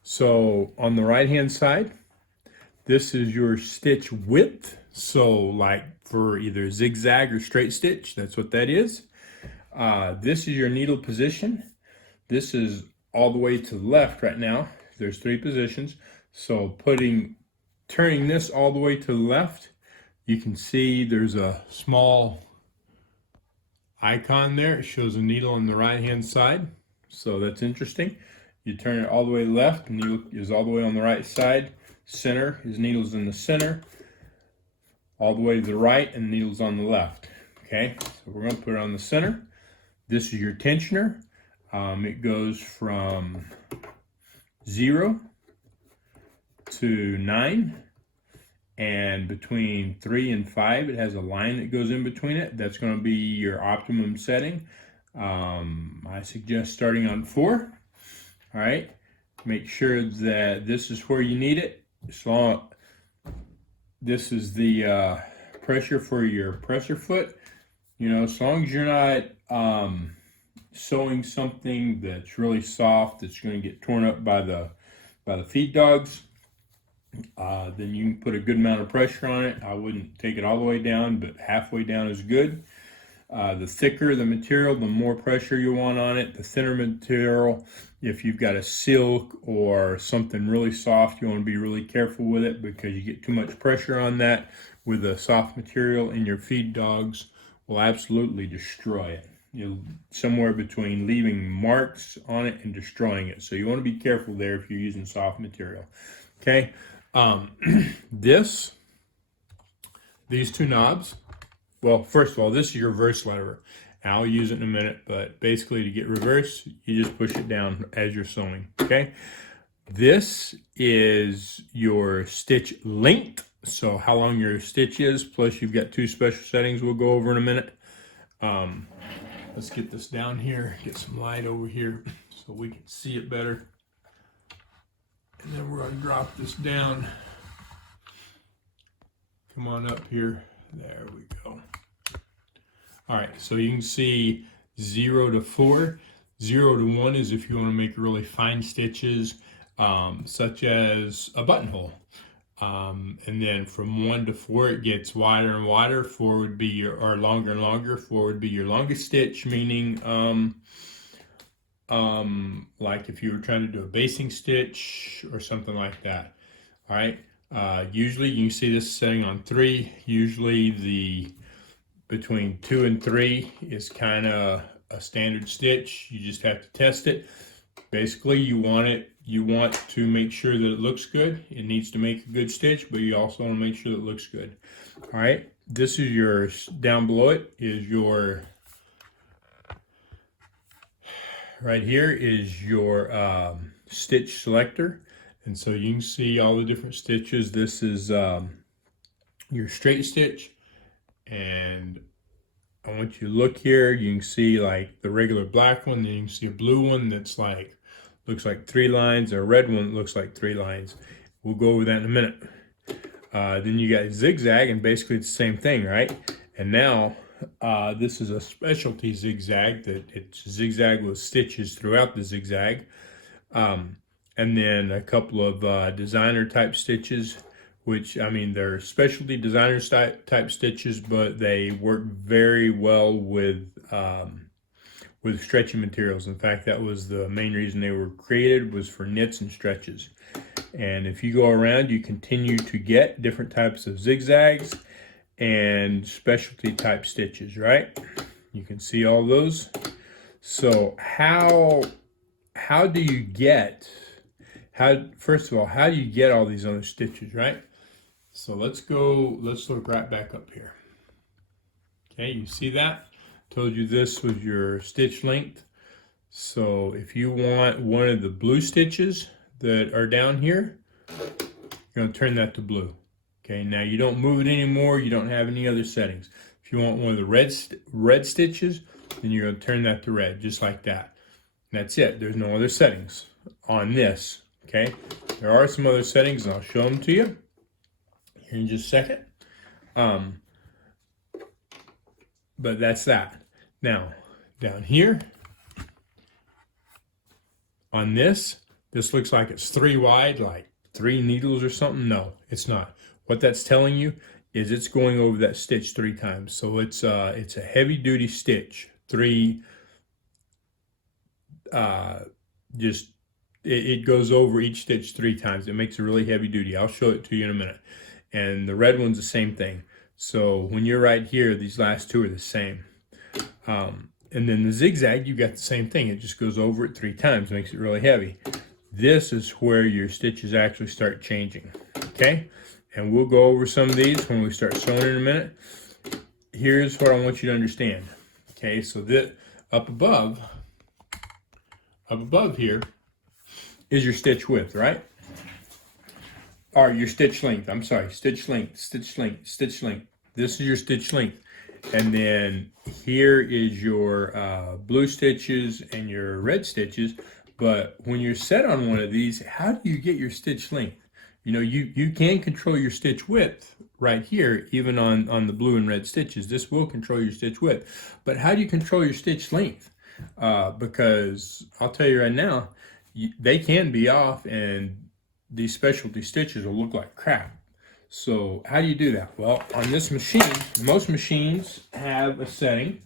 So on the right hand side, this is your stitch width. So like for either zigzag or straight stitch, that's what that is. This is your needle position. This is all the way to the left right now. There's 3 positions. So turning this all the way to the left, you can see there's a small icon there. It shows a needle on the right hand side. So that's interesting. You turn it all the way left, and needle is all the way on the right side. Center, his needle's in the center. All the way to the right, and the needle's on the left. Okay, so we're going to put it on the center. This is your tensioner. It goes from 0 to 9, and between 3 and 5, it has a line that goes in between it. That's going to be your optimum setting. I suggest starting on 4. All right, make sure that this is where you need it. This is the pressure for your presser foot. You know, as long as you're not sewing something that's really soft, that's going to get torn up by the feed dogs, then you can put a good amount of pressure on it. I wouldn't take it all the way down, but halfway down is good. The thicker the material, the more pressure you want on it. The thinner material, if you've got a silk or something really soft, you want to be really careful with it because you get too much pressure on that with a soft material, and your feed dogs will absolutely destroy it. You'll somewhere between leaving marks on it and destroying it. So you want to be careful there if you're using soft material. Okay, these two knobs. Well, first of all, this is your reverse lever. I'll use it in a minute, but basically to get reverse, you just push it down as you're sewing, okay? This is your stitch length, so how long your stitch is, plus you've got two special settings we'll go over in a minute. Let's get this down here, get some light over here so we can see it better. And then we're going to drop this down. Come on up here. There we go. All right, so you can see 0 to 4. 0 to 1 is if you want to make really fine stitches, such as a buttonhole. And then from 1 to 4, it gets wider and wider. 4 would be your, or longer and longer. 4 would be your longest stitch, meaning like if you were trying to do a basting stitch or something like that. All right. Usually you can see this setting on 3. Usually between 2 and 3 is kind of a standard stitch. You just have to test it. Basically, you want to make sure that it looks good. It needs to make a good stitch, but you also want to make sure that it looks good. All right, this is your, down below it is your, right here is your stitch selector. And so you can see all the different stitches. This is your straight stitch. And I want you to look here. You can see like the regular black one. Then you can see a blue one that's like, looks like 3 lines. A red one that looks like 3 lines. We'll go over that in a minute. Then you got zigzag, and basically it's the same thing, right? And now this is a specialty zigzag that it's zigzag with stitches throughout the zigzag. And then a couple of designer type stitches, which, I mean, they're specialty designer type stitches, but they work very well with stretchy materials. In fact, that was the main reason they were created, was for knits and stretches. And if you go around, you continue to get different types of zigzags and specialty type stitches, right? You can see all those. So how do you get, first of all, how do you get all these other stitches, right? So let's look right back up here. Okay, you see that? Told you this was your stitch length. So if you want one of the blue stitches that are down here, you're going to turn that to blue. Okay, now you don't move it anymore. You don't have any other settings. If you want one of the red stitches, then you're going to turn that to red, just like that. And that's it. There's no other settings on this. Okay, there are some other settings, and I'll show them to you here in just a second. But that's that. Now, down here, on this looks like it's 3 wide, like 3 needles or something. No, it's not. What that's telling you is it's going over that stitch 3 times. So it's a heavy duty stitch. 3, it goes over each stitch 3 times. It makes it really heavy duty. I'll show it to you in a minute. And the red one's the same thing. So when you're right here, these last 2 are the same. And then the zigzag, you got the same thing. It just goes over it 3 times, makes it really heavy. This is where your stitches actually start changing, okay? And we'll go over some of these when we start sewing in a minute. Here's what I want you to understand, okay? So that up above here is your stitch width, right? Or your stitch length, I'm sorry, stitch length, stitch length, stitch length. This is your stitch length. And then here is your blue stitches and your red stitches. But when you're set on one of these, how do you get your stitch length? You know, you can control your stitch width right here, even on the blue and red stitches. This will control your stitch width. But how do you control your stitch length? Because I'll tell you right now, they can be off, and these specialty stitches will look like crap. So how do you do that? Well, on this machine, most machines have a setting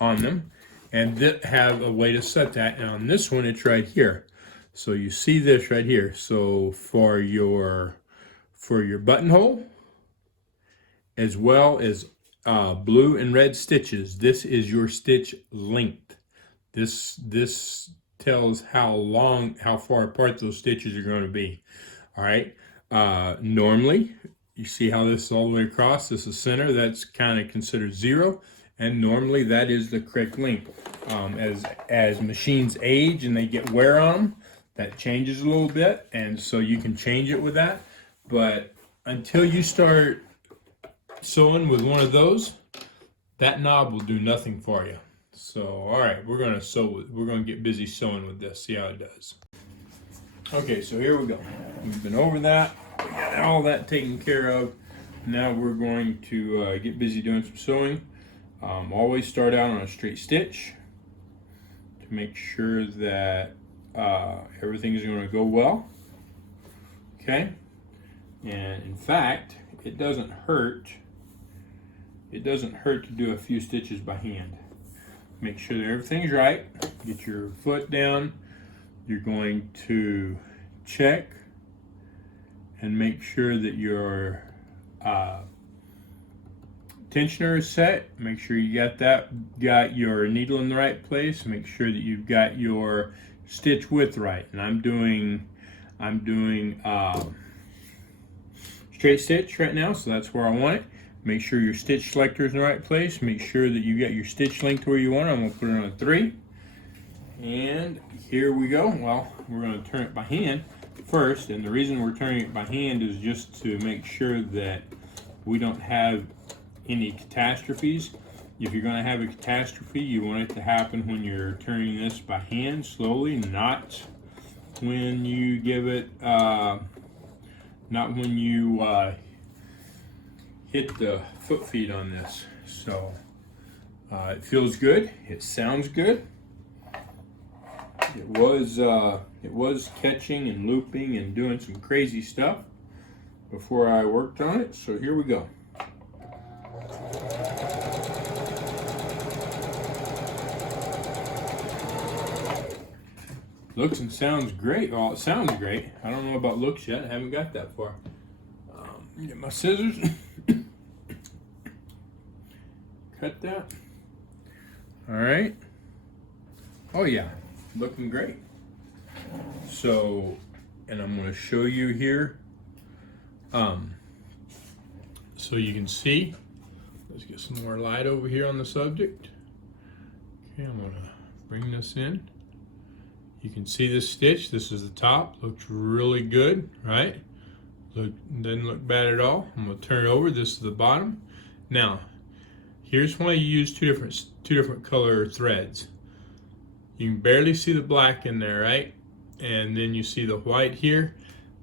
on them, and have a way to set that. And on this one, it's right here. So you see this right here. So for your buttonhole, as well as blue and red stitches, this is your stitch length. This tells how far apart those stitches are going to be. All right. Normally, you see how this is all the way across. This is center. That's kind of considered 0, and normally that is the correct length. As machines age and they get wear on them, that changes a little bit, and so you can change it with that. But until you start sewing with one of those, that knob will do nothing for you. So, all right, we're gonna get busy sewing with this. See how it does. Okay, so here we go. We've been over that. We got all that taken care of. Now we're going to get busy doing some sewing. Always start out on a straight stitch to make sure that everything is going to go well. Okay, and in fact, it doesn't hurt. It doesn't hurt to do a few stitches by hand. Make sure that everything's right. Get your foot down. You're going to check and make sure that your tensioner is set. Make sure you got your needle in the right place. Make sure that you've got your stitch width right. And I'm doing straight stitch right now, so that's where I want it. Make sure your stitch selector is in the right place. Make sure that you got your stitch length where you want it. I'm going to put it on a 3. And here we go. Well, we're going to turn it by hand first. And the reason we're turning it by hand is just to make sure that we don't have any catastrophes. If you're going to have a catastrophe, you want it to happen when you're turning this by hand slowly, not when you give it, not when you hit the foot feed on this. So it feels good. It sounds good. It was catching and looping and doing some crazy stuff before I worked on it. So here we go. Looks and sounds great. Well, it sounds great. I don't know about looks yet. I haven't got that far. Get my scissors. Cut that. All right. Oh yeah, looking great. So, and I'm going to show you here. So you can see. Let's get some more light over here on the subject. Okay, I'm going to bring this in. You can see this stitch. This is the top. Looks really good, right? Doesn't look bad at all. I'm going to turn it over. This is the bottom. Now, here's why you use two different color threads. You can barely see the black in there, right? And then you see the white here.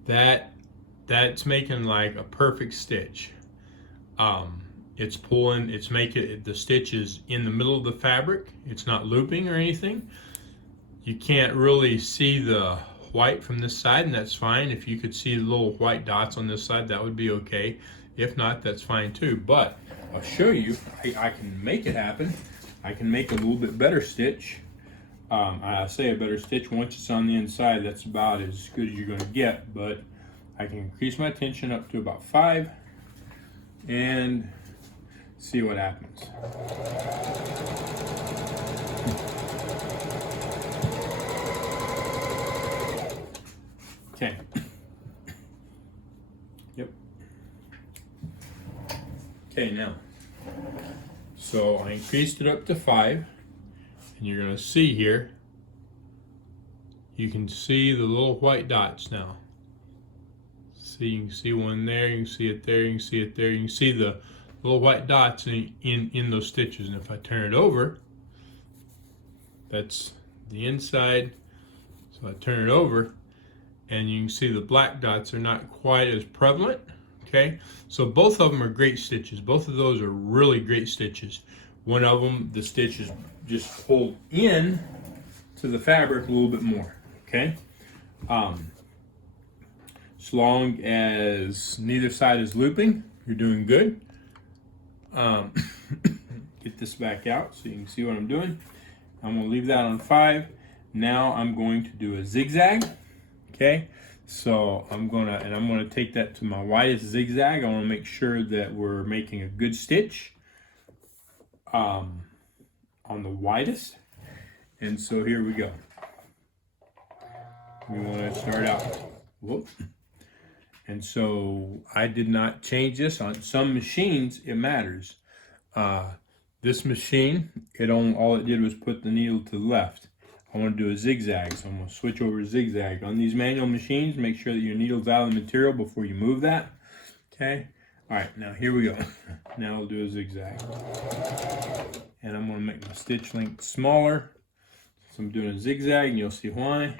That's making like a perfect stitch. It's pulling. It's making the stitch is in the middle of the fabric. It's not looping or anything. You can't really see the white from this side, and that's fine. If you could see the little white dots on this side, that would be okay. If not, that's fine too. But I'll show you. I can make it happen. I can make a little bit better stitch. I say a better stitch once it's on the inside. That's about as good as you're going to get. But I can increase my tension up to about 5 and see what happens. Okay. Yep. Okay, now. So I increased it up to 5, and you're going to see here, you can see the little white dots now. See, you can see one there, you can see it there, you can see it there, you can see the little white dots in those stitches. And if I turn it over, that's the inside. So I turn it over, and you can see the black dots are not quite as prevalent. Okay, so both of them are great stitches. Both of those are really great stitches. One of them, the stitch is just pulled in to the fabric a little bit more. Okay, as long as neither side is looping, you're doing good. Get get this back out so you can see what I'm doing. I'm going to leave that on 5. Now I'm going to do a zigzag. Okay, so I'm going to take that to my widest zigzag. I want to make sure that we're making a good stitch on the widest. And so here we go. We want to start out. Whoop. And so I did not change this. On some machines, it matters. This machine, all it did was put the needle to the left. I want to do a zigzag, so I'm going to switch over to zigzag. On these manual machines, make sure that your needle's out of the material before you move that. Okay? All right, now here we go. Now I'll do a zigzag. And I'm going to make my stitch length smaller. So I'm doing a zigzag, and you'll see why.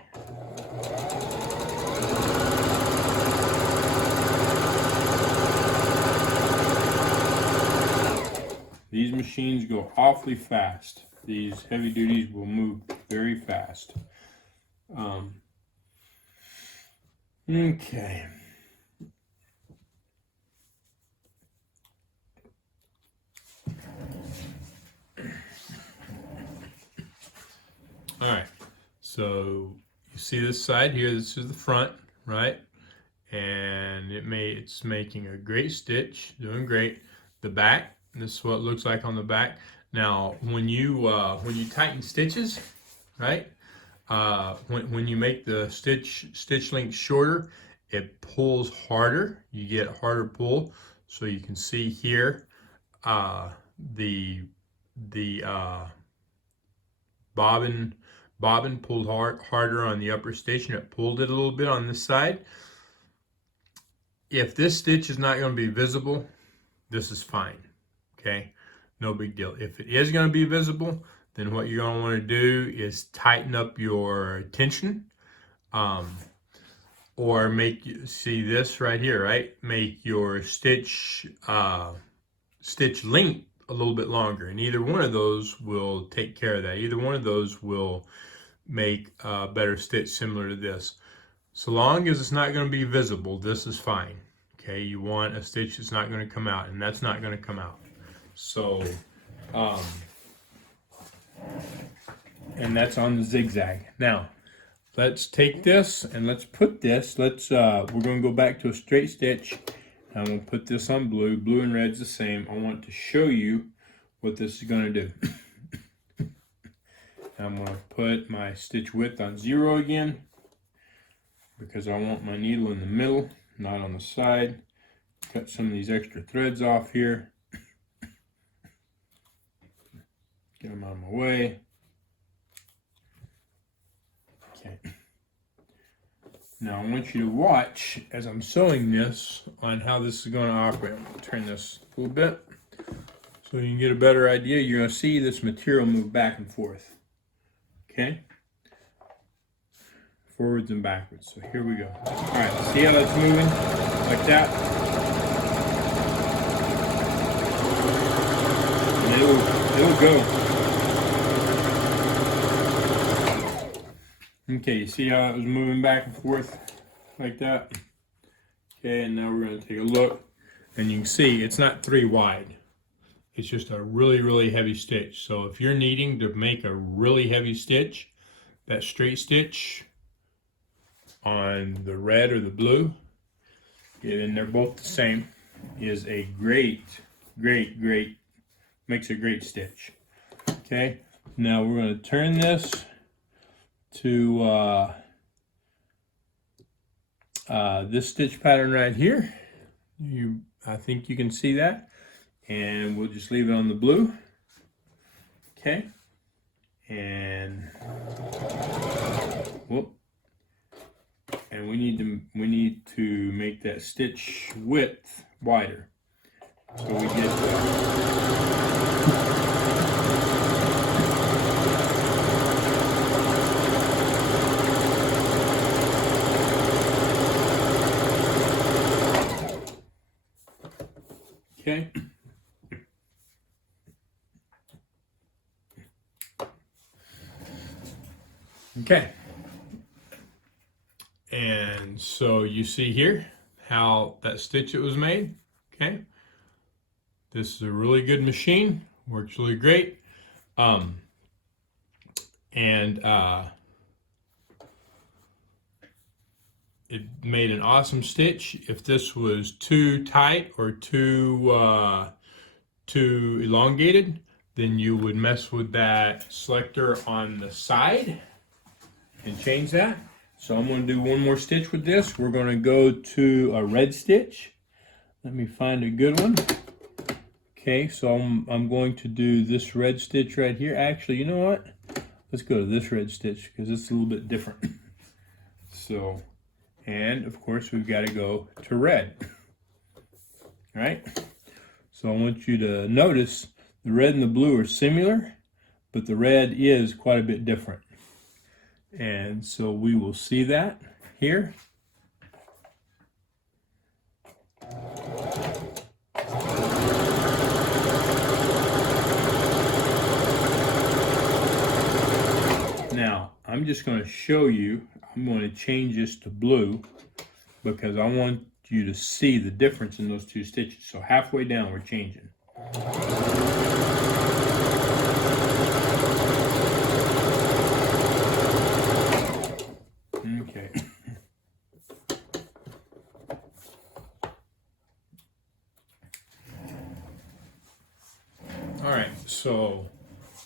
These machines go awfully fast. These heavy duties will move very fast. Okay. All right. So you see this side here. This is the front, right? And it's making a great stitch, doing great. The back. This is what it looks like on the back. Now, when you tighten stitches, right? When you make the stitch length shorter, it pulls harder. You get harder pull. So you can see here, the bobbin pulled harder on the upper stitch, and it pulled it a little bit on this side. If this stitch is not going to be visible, this is fine. Okay, no big deal. If it is going to be visible, then what you're going to want to do is tighten up your tension, or see this right here, right? Make your stitch length a little bit longer, and either one of those will take care of that. Either one of those will make a better stitch similar to this. So long as it's not going to be visible, this is fine. Okay, you want a stitch that's not going to come out, and that's not going to come out. So, and that's on the zigzag. Now, let's take this and let's put this. We're going to go back to a straight stitch. I'm going to put this on blue. Blue and red's the same. I want to show you what this is going to do. I'm going to put my stitch width on 0 again, because I want my needle in the middle, not on the side. Cut some of these extra threads off here. Get them out of my way. Okay. Now I want you to watch as I'm sewing this on how this is going to operate. I'm going to turn this a little bit so you can get a better idea. You're going to see this material move back and forth. Okay? Forwards and backwards. So here we go. All right, see how that's moving? Like that. And it'll go. Okay, you see how it was moving back and forth like that? Okay, and now we're going to take a look, and you can see it's not 3 wide. It's just a really, really heavy stitch. So if you're needing to make a really heavy stitch, that straight stitch on the red or the blue, and they're both the same, is a great, makes a great stitch. Okay, now we're going to turn this to this stitch pattern right here. I think you can see that, and we'll just leave it on the blue. Okay, and whoop, and we need to make that stitch width wider. So we get okay. Okay. And so you see here how that stitch it was made. Okay. This is a really good machine. Works really great. It made an awesome stitch. If this was too tight or too elongated, then you would mess with that selector on the side and change that. So I'm going to do one more stitch with this. We're going to go to a red stitch. Let me find a good one. Okay, so I'm going to do this red stitch right here. Actually, you know what? Let's go to this red stitch because it's a little bit different. So, and of course we've got to go to red. All right? So I want you to notice the red and the blue are similar, but the red is quite a bit different. And so we will see that here. Now, I'm just going to show you, I'm going to change this to blue because I want you to see the difference in those two stitches. So halfway down, we're changing. Okay. All right, so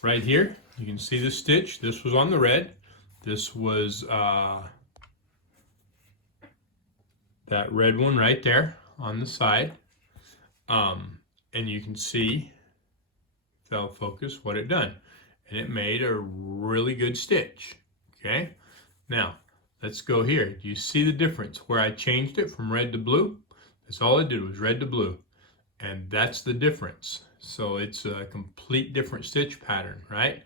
right here, you can see the stitch. This was on the red. This was that red one right there on the side. And you can see, if I'll focus, what it done. And it made a really good stitch, okay? Now, let's go here. Do you see the difference where I changed it from red to blue? That's all I did was red to blue. And that's the difference. So it's a complete different stitch pattern, right?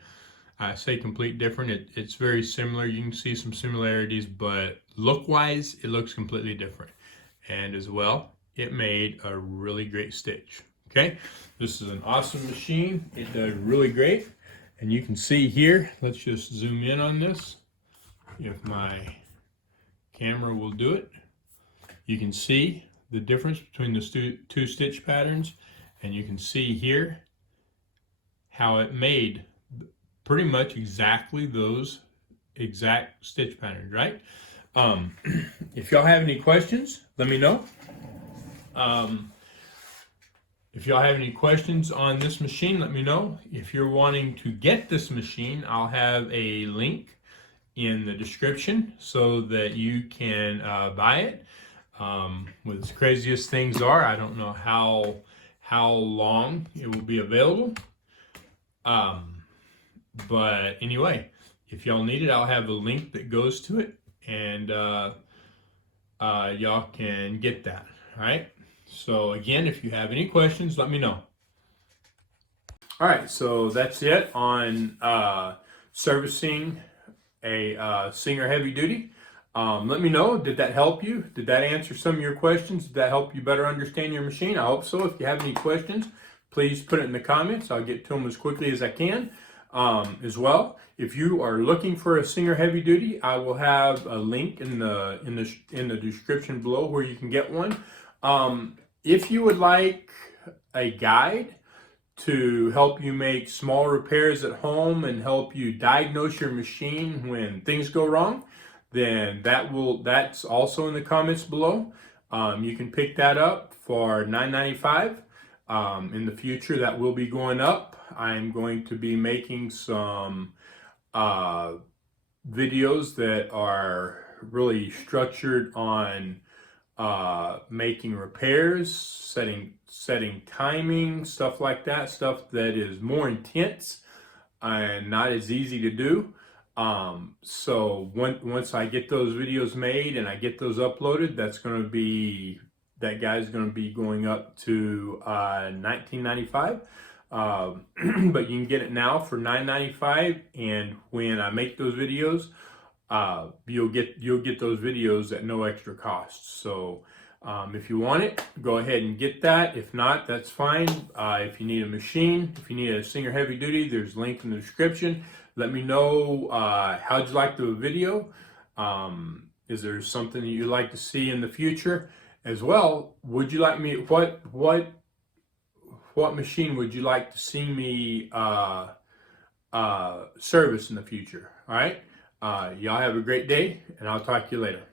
I say complete different. It's very similar. You can see some similarities, but look-wise, it looks completely different. And as well, it made a really great stitch. Okay, this is an awesome machine. It does really great. And you can see here, let's just zoom in on this. If my camera will do it, you can see the difference between the two stitch patterns. And you can see here how it made pretty much exactly those exact stitch patterns, right? If y'all have any questions, let me know. If y'all have any questions on this machine, let me know. If you're wanting to get this machine, I'll have a link in the description so that you can buy it. With as crazy as things are, I don't know how long it will be available. But anyway, if y'all need it, I'll have a link that goes to it, and y'all can get that. All right. So again, if you have any questions, let me know. All right. So that's it on servicing a Singer Heavy Duty. Let me know, did that help you? Did that answer some of your questions? Did that help you better understand your machine? I hope so. If you have any questions, please put it in the comments. I'll get to them as quickly as I can. As well, if you are looking for a Singer Heavy Duty, I will have a link in the description below where you can get one. If you would like a guide to help you make small repairs at home and help you diagnose your machine when things go wrong, then that's also in the comments below. You can pick that up for $9.95. In the future, that will be going up. I'm going to be making some videos that are really structured on making repairs, setting timing, stuff like that, stuff that is more intense and not as easy to do. So once I get those videos made and I get those uploaded, that guy's going to be going up to $19.95. But you can get it now for $9.95, and when I make those videos, you'll get those videos at no extra cost. So if you want it, go ahead and get that. If not, that's fine. If you need a machine, if you need a Singer Heavy Duty, there's a link in the description. Let me know how'd you like the video. Is there something that you'd like to see in the future as well? Would you like me, what machine would you like to see me service in the future. All right. Y'all have a great day, and I'll talk to you later.